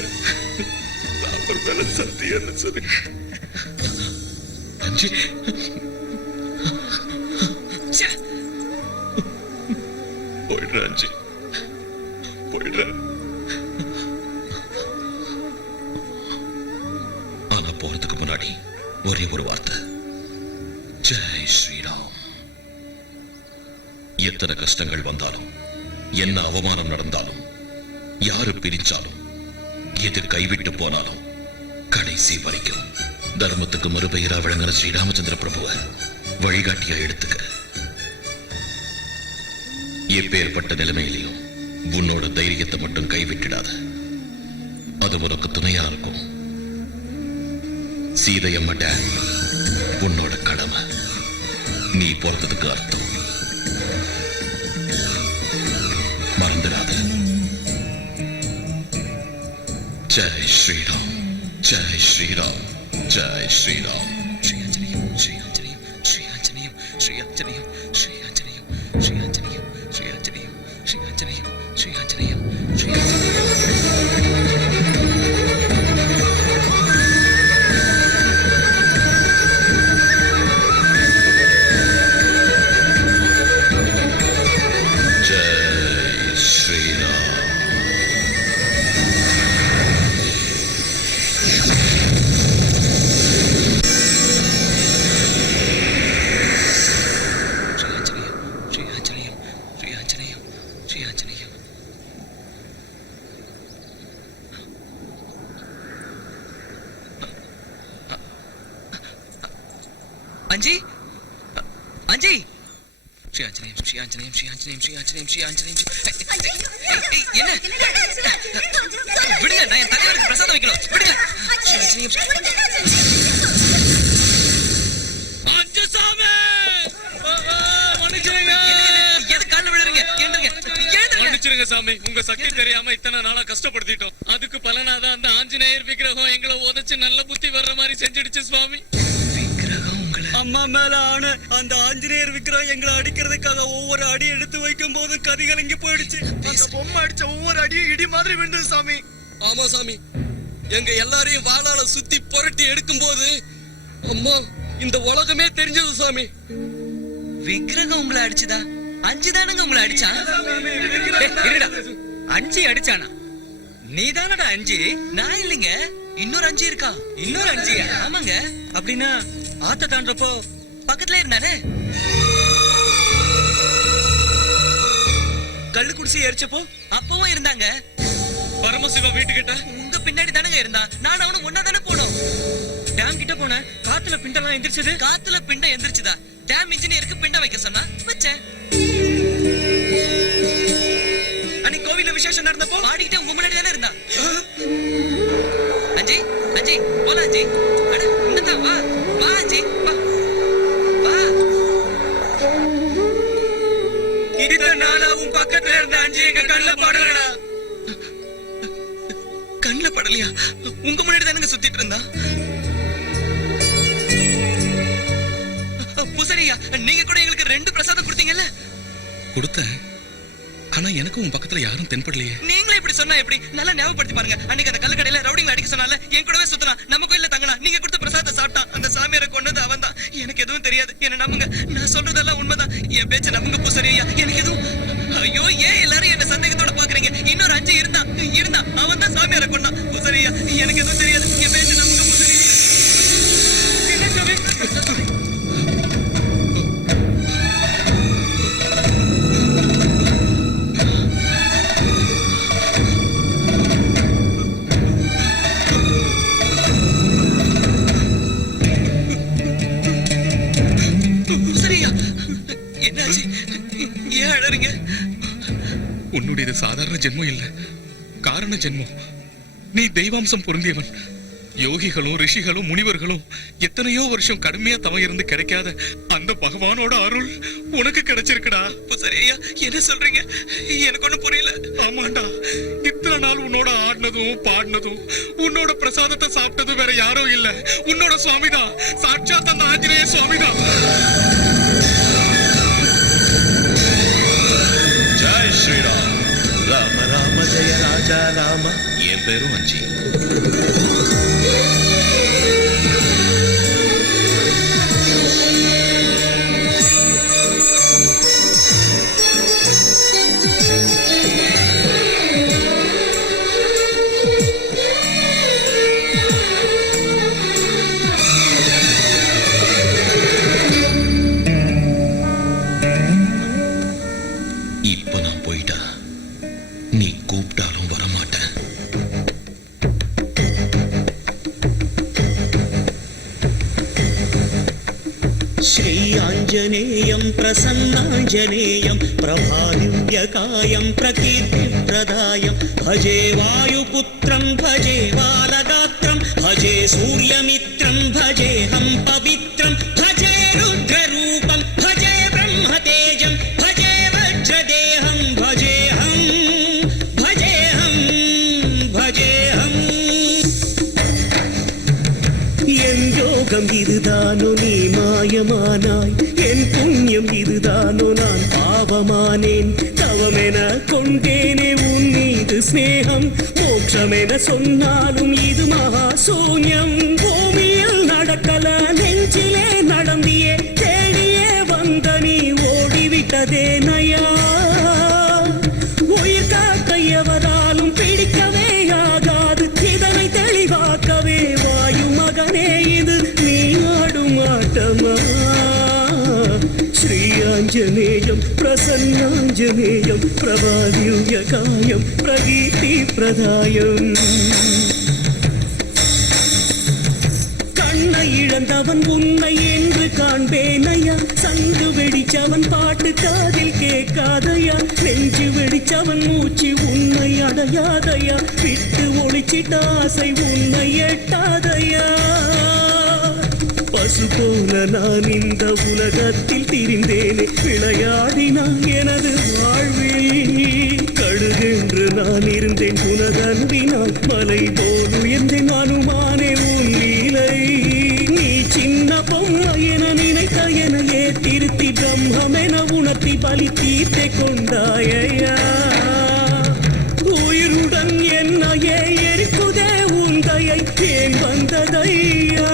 ராமர் மேல சத்தியம் சொல்லி அஞ்சு போயிடுற அஞ்சு போயிடுற. ஆனா போறதுக்கு முன்னாடி ஒரே ஒரு வார்த்தை, ஜெய் ஸ்ரீராம். எத்தனை கஷ்டங்கள் வந்தாலும், என்ன அவமானம் நடந்தாலும், யாரு பிரிச்சாலும், எது கைவிட்டு போனாலும், கடைசி வரைக்கும் தர்மத்துக்கு மறுபெயரா விளங்குற ஸ்ரீராமச்சந்திர பிரபுவ வழிகாட்டியா எடுத்துக்க. எப்பேற்பட்ட நிலைமையிலையும் உன்னோட தைரியத்தை மட்டும் கைவிட்டுடாத. அது உனக்கு துணையா இருக்கும். சீதையம்ம டேம் உன்னோட கடமை. நீ பொறுத்ததுக்கு அர்த்தம் மறந்துடாத. ஜெய் ஸ்ரீராம், ஜெய் ஸ்ரீராம், ஜெய் ஸ்ரீராம். ஸ்ரீ ஆஞ்சநேயம், ஸ்ரீ ஆஞ்சநேயம், ஸ்ரீ ஆஞ்சநேயம், ஸ்ரீ ஆஞ்சநேயம், ஸ்ரீ ஆஞ்சநேயம், ஸ்ரீ ஆஞ்சநேயம், ஸ்ரீ ஆஞ்சநேயம், ஸ்ரீ ஆஞ்சநேயம், ஸ்ரீ ஆஞ்சநேயம், ஸ்ரீ அஞ்சி அஞ்சி ஸ்ரீ ஆஞ்சநேயம், ஸ்ரீ ஆஞ்சநேயம், ஸ்ரீ ஆஞ்சநேயம், ஸ்ரீ ஆஞ்சநேயம், ஸ்ரீ ஆஞ்சநேயம். என்ன விடுங்க, நான் என் தலைவருக்கு பிரசாதம் வைக்கணும். விடுங்க. ஸ்ரீ ஆஞ்சநேயம். அஞ்சசாமி எது கால்ல விழுறீங்க? மன்னிச்சிருங்க சாமி, உங்க சக்தி தெரியாம இத்தனை நாளா கஷ்டப்படுத்திட்டோம். அதுக்கு பலனாதான் அந்த ஆஞ்சநேயர் விக்கிரகம் எங்களை உதைச்சு நல்ல புத்தி வர்ற மாதிரி செஞ்சிடுச்சு சுவாமி. அம்மா மேல ஆன அந்த ஆஞ்சநேயர் விக்கிரகம் எங்களை அடிக்கிறதுக்காக ஒவ்வொரு அடி எடுத்து வைக்கும் போது கதி கலங்கி போயிடுச்சு. அந்த பொம்மை அடிச்ச ஒவ்வொரு அடியும் இடி மாதிரி விழுந்தது சாமி. ஆமா சாமி, எங்க எல்லாரையும் வாளால சுத்தி புரட்டி எடுக்கும் போது அம்மா இந்த உலகமே தெரிஞ்சது சாமி. விக்கிரகம் உங்களை அடிச்சுதா? அஞ்சுதானுங்க உங்களை அடிச்சா? அஞ்சு அடிச்சானா? நீதானடா அஞ்சு? நான் இல்லைங்க, இன்னொரு அஞ்சு இருக்கா. இன்னொரு அஞ்சியா? ஆமாங்க. அப்படின்னா ஆத்த தாண்டப்போ பக்கத்துல இருந்தானே. கள்ளு குடிச்சு எரிச்சப்போ அப்பவும் இருந்தாங்க. பரமசிவ வீட்டுக்கிட்ட உங்க பின்னாடி தானங்க இருந்தா. நான் அவனும் ஒன்னா தானே போனோம். டேம் கிட்ட போன காத்துல பிண்டெல்லாம் எந்திரிச்சது. காத்துல பிண்டம் எந்திரிச்சுதா? டேம் இன்ஜினியருக்கு பிண்டம் வைக்க சொன்னா வச்சேன். அன்னைக்கு கோவில்ல விசேஷம் நடந்தப்போ பாடிக்கிட்டே உங்க முன்னாடி தானே இருந்தா. அஜி அஜி போல அஜி. அட என்னதான் வா வா அஜி வா வா. இத்தனை நாளா உன் பக்கத்துல இருந்த அஞ்சு எங்க கண்ணுல படலடா. கண்ணுல படலையா? உங்க முன்னாடி தானங்க சுத்திட்டு இருந்தா. பூசரியா, நீங்க கூட எங்களுக்கு 2 பிரசாதம் கொடுத்தீங்கல்ல? கொடுத்தேன். ஆனா எனக்கு உன் பக்கத்துல யாரும் தென்படலையே. நீங்களே இப்படி சொன்னா எப்படி? நல்லா ஞாபகப்படுத்தி பாருங்க. அன்னைக்கு அந்த கல்லு கடையில ரவுடிங்க அடிக்க சொன்னால என் கூடவே சுத்தனா. நம்ம கோயில்ல தங்கனா. நீங்க கொடுத்த பிரசாதத்தை சாப்பிட்டான். அந்த சாமியாரை கொண்டது அவன் தான். எனக்கு எதுவும் தெரியாது. என்ன நம்புங்க, நான் சொல்றதெல்லாம் உண்மைதான். என் பேச்ச நம்புங்க பூசரியா. எனக்கு எதுவும். ஐயோ, ஏன் எல்லாரும் என்ன சந்தேகத்தோட பாக்குறீங்க? இன்னொரு அஞ்சு இருந்தா அவன் தான் சாமியாரை கொண்டான். பூசரியா, எனக்கு எதுவும் தெரியாது. என் பேச்ச நம்புங்க பூசரியா. உன்னுடைய சாதாரண ஜென்மம் இல்ல, காரண ஜென்மம். நீ தெய்வாம்சம் பொருந்தியவன். யோகிகளும் ரிஷிகளும் முனிவர்களும் எத்தனையோ வருஷம் கடுமையா தவம் இருந்து கிடைக்காத அந்த பகவானோட அருள் உனக்கு கிடைச்சிருக்குடா. சரியா என்ன சொல்றீங்க? எனக்கு ஒண்ணும் புரியல. ஆமாண்டா, இத்தனை நாள் உன்னோட ஆடினதும் பாடினதும் உன்னோட பிரசாதத்தை சாப்பிட்டதும் வேற யாரும் இல்ல, உன்னோட சுவாமிதான். சாட்சாத் அந்த ஆஞ்சநேய சுவாமிதான். ராஜா ராம. என் பேரும் அஞ்சி. இப்ப நான் போயிட்டா நீ கூப்பிட்டாலும் வரமாட்டேன். श्री आञ्जनेयं प्रसन्नाञ्जनेयं प्रभादिव्यकायं प्रकीर्तिप्रदायं भजे वायुपुत्रं भजे बालगात्रं भजे सूर्यमित्रं भजेऽहं पवित्रं भजे रुद्ररूपं भजे ब्रह्मतेजं भजे वज्रदेहं भजेऽहं भजेऽहं भजेऽहं என் யோகம் இதுதானோ நீ மாயமானாய், என் புண்ணியம் இதுதானோ நான் பாவமானேன். தவமென கொண்டேனே உன் மீது ஸ்நேகம், மோட்சமென சொன்னாலும் இது மகா சூன்யம். பூமியில் நடக்கல நெஞ்சிலே நடந்தியே, தேடியே வந்த நீ ஓடிவிட்டதே நயா. உயிர் காக்க எவராலும் பிடிக்கவே ஆகாது, இதனை தெளிவாக்கவே வாயு மகனே இது நீ ஆடும் ஆட்டமா. ஸ்ரீ ஆஞ்சநேயம் பிரசன்னாஞ்சநேயம் பிரபாதிவ்யகாயம் பிரகீர்த்தி பிரதாயம். கண்ணை இழந்தவன் உன்னை என்று காண்பேனையா, சங்கு வெடிச்சவன் பாட்டு காதில் கேட்காதையா, நெஞ்சு வெடிச்சவன் மூச்சு உன்னை அடையாதையா, விட்டு ஒளிச்சிட்ட ஆசை உன்னை எட்டாதையா. பசு போல நான் இந்த உலகத்தில் திரிந்தேனே, விளையாடினான் எனது வாழ்வில். கழுகென்று நான் இருந்தேன் உனதன்பினால், மலை போல் உயர்ந்தேன் அனுமானே உன் லீலை. நீ சின்ன பொம்மை என நினைத்த எனையே திருத்தி பிரம்மென உணர்த்தி பலி தீர்த்தை கொண்டாயா. உயிருடன் என்னையே எரிக்குதே உன் தயை ஏன் வந்ததையா.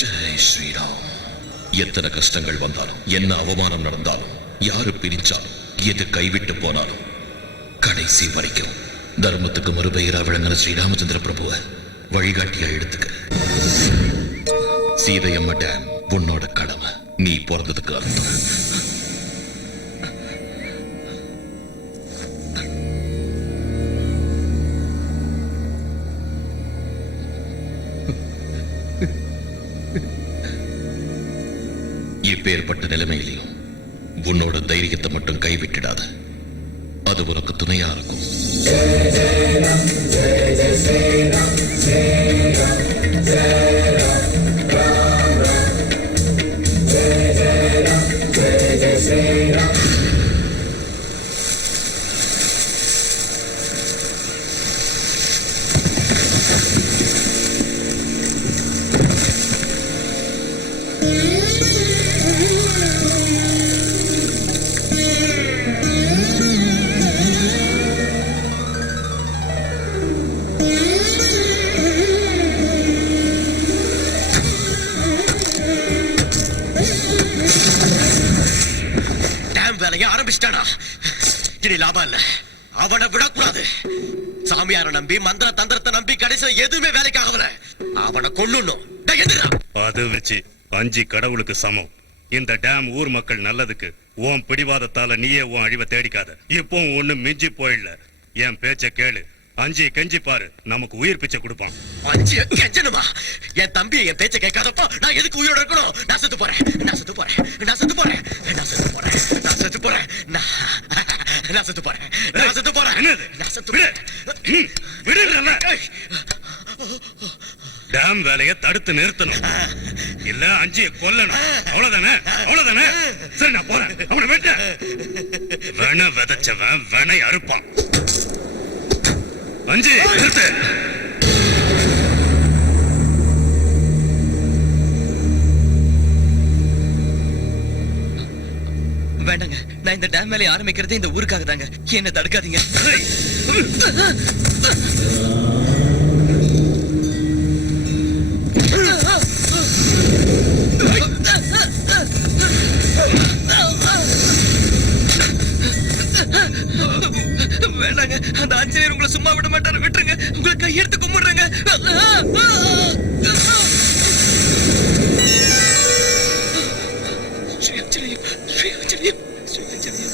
ஜெய் ஸ்ரீராம். எத்தனை கஷ்டங்கள் வந்தாலும், என்ன அவமானம் நடந்தாலும், யாரு பிரிச்சாலும், எது கைவிட்டு போனாலும், கடைசி வரைக்கும் தர்மத்துக்கு மறுபெயரா விளங்கின ஸ்ரீராமச்சந்திர பிரபுவை வழிகாட்டியா எடுத்துக்க. சீதையம்மா டேம் உன்னோட கடமை, நீ பிறந்ததுக்கு அர்த்தம். இப்பேற்பட்ட நிலைமையிலையும் உன்னோட தைரியத்தை மட்டும் கைவிட்டுடாத, அது உனக்கு துணையா இருக்கும். வேலையை ஆரம்பிச்சிட்டானா? இனி லாபம் இல்ல. அவனை விடக்கூடாது. சாமியார நம்பி மந்திர தந்திரத்தை நம்பி கடைசியில எதுவுமே வேலைக்கு ஆகல. அவனை கொல்லுணும். அது வச்சு 5 கடவுளுக்கு சமம். இந்த டேம் ஊர் மக்கள் நல்லதுக்கு. உன் பிடிவாதத்தால நீயே உன் அழிவை தேடிக்காத. இப்போ ஒண்ணு மிஞ்சி போயிடல. என் பேச்ச கேளு. 5 கெஞ்சி பாரு, நமக்கு உயிர் பிச்சை கொடுப்பான். 5 கெஞ்சணுமா? என் தம்பி என் பேச்ச கேட்காதப்போ நான் எதுக்கு உயிரோட இருக்கணும்? நான் செத்து போறேன். நான் செத்து போறேன். நான் செத்து போறேன். நான் செத்து போறேன். நான் செத்து போறேன். நான் செத்து போறேன். நான் செத்து போறேன். நான் செத்து போறேன். விடுறல. டேம் வேலையை தடுத்து நிறுத்தணும். இல்ல 5 கொல்லணும். அவ்வளவுதானே? அவ்வளவுதானே? சரி, நான் போறேன். அவனை வெட்ட. வென விதைச்சவன் வெனை அறுப்பான். 5 நிறுத்து. வேண்டாங்க, நான் இந்த டேம் வேலையை ஆரம்பிக்கிறதே இந்த ஊருக்காக தாங்க. என்ன தடுக்காதீங்க. வேண்டாங்க, அந்த ஆஞ்சநேயர் உங்களை சும்மா விட மாட்டாரு. விட்டுருங்க, உங்களை கையெடுத்து கும்பிடுறேங்க. ஸ்ரீ ஆஞ்சநேயம், ஸ்ரீ ஆஞ்சநேயம், ஸ்ரீ ஆஞ்சநேயம்.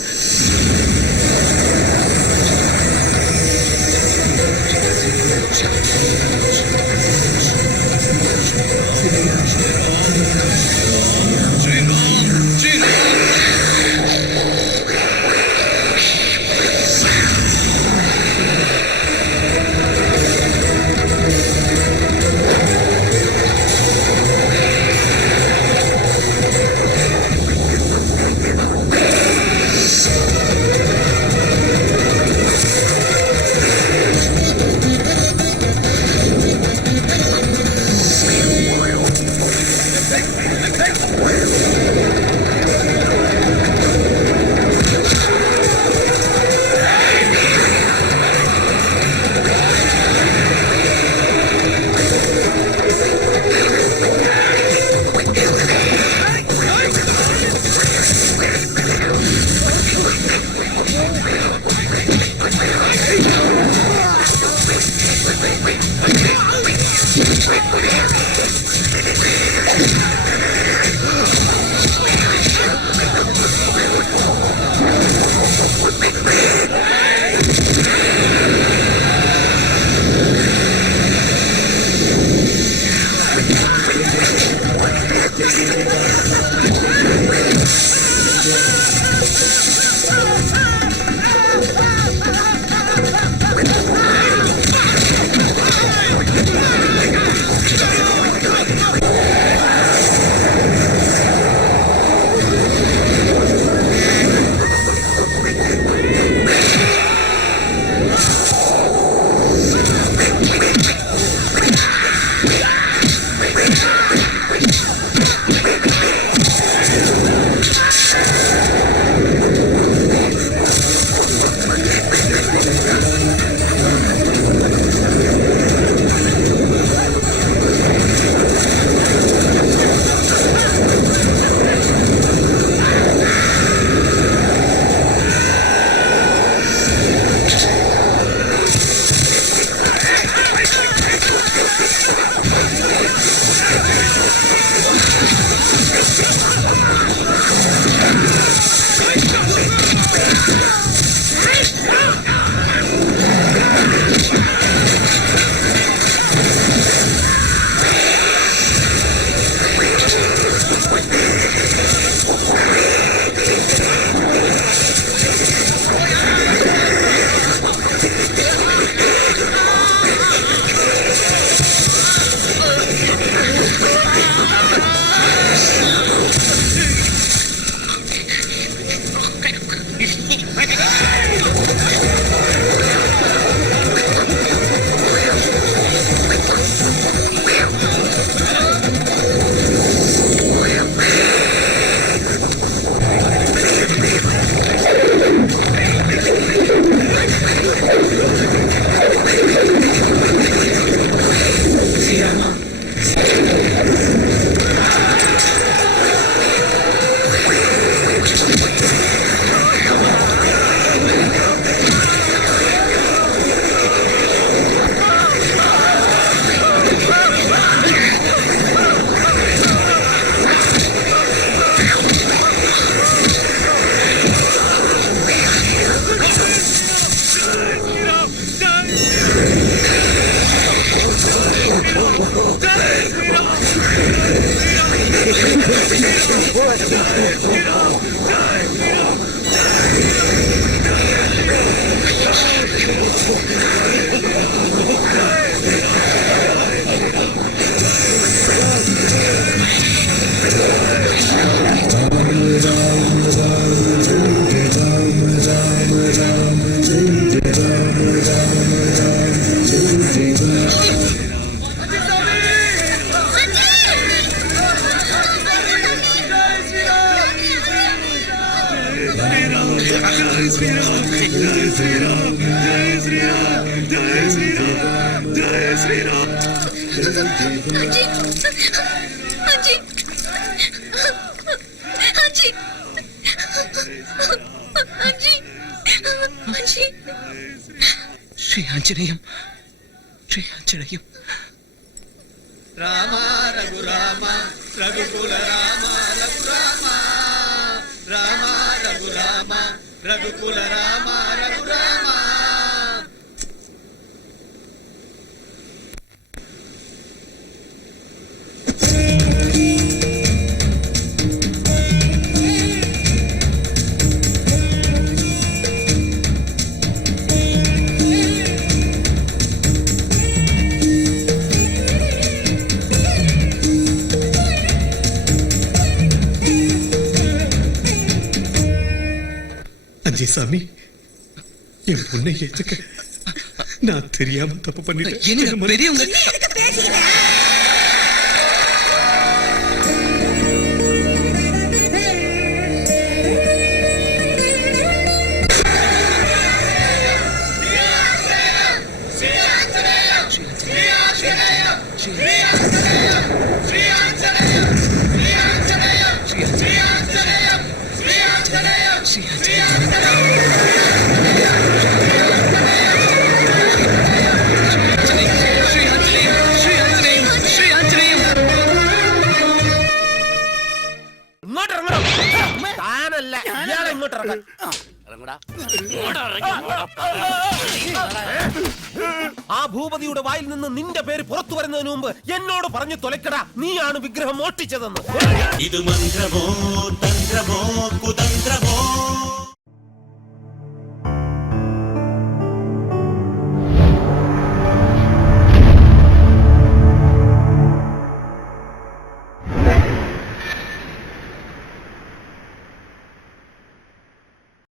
அஜி அஜி அஜி அஜி அஜி ஸ்ரீ ஆஞ்சநேயம் ஸ்ரீ ஆஞ்சநேயம் ராமா ரகுராம ரகுகுல ராம ரகுராம ராம ரகுராம ரகுகுல ராம ரகுராம. அஞ்சே சாமி என் பொண்ணை ஏத்துக்க நான் தெரியாம தப்பு பண்ணிட்டேன். என்ன பெரியவங்க நீ எதுக்கு பேசிக்கிட்ட ആ ഭൂപതിയുടെ വായിൽ നിന്ന് നിന്റെ പേര് പുറത്തു വരുന്നതിന് മുമ്പ് എന്നോട് പറഞ്ഞു തൊലക്കടാ നീയാണ് വിഗ്രഹം മോഷ്ടിച്ചതെന്ന്. ഇത് മന്ത്രമോ തന്ത്രമോ കുതന്ത്രമോ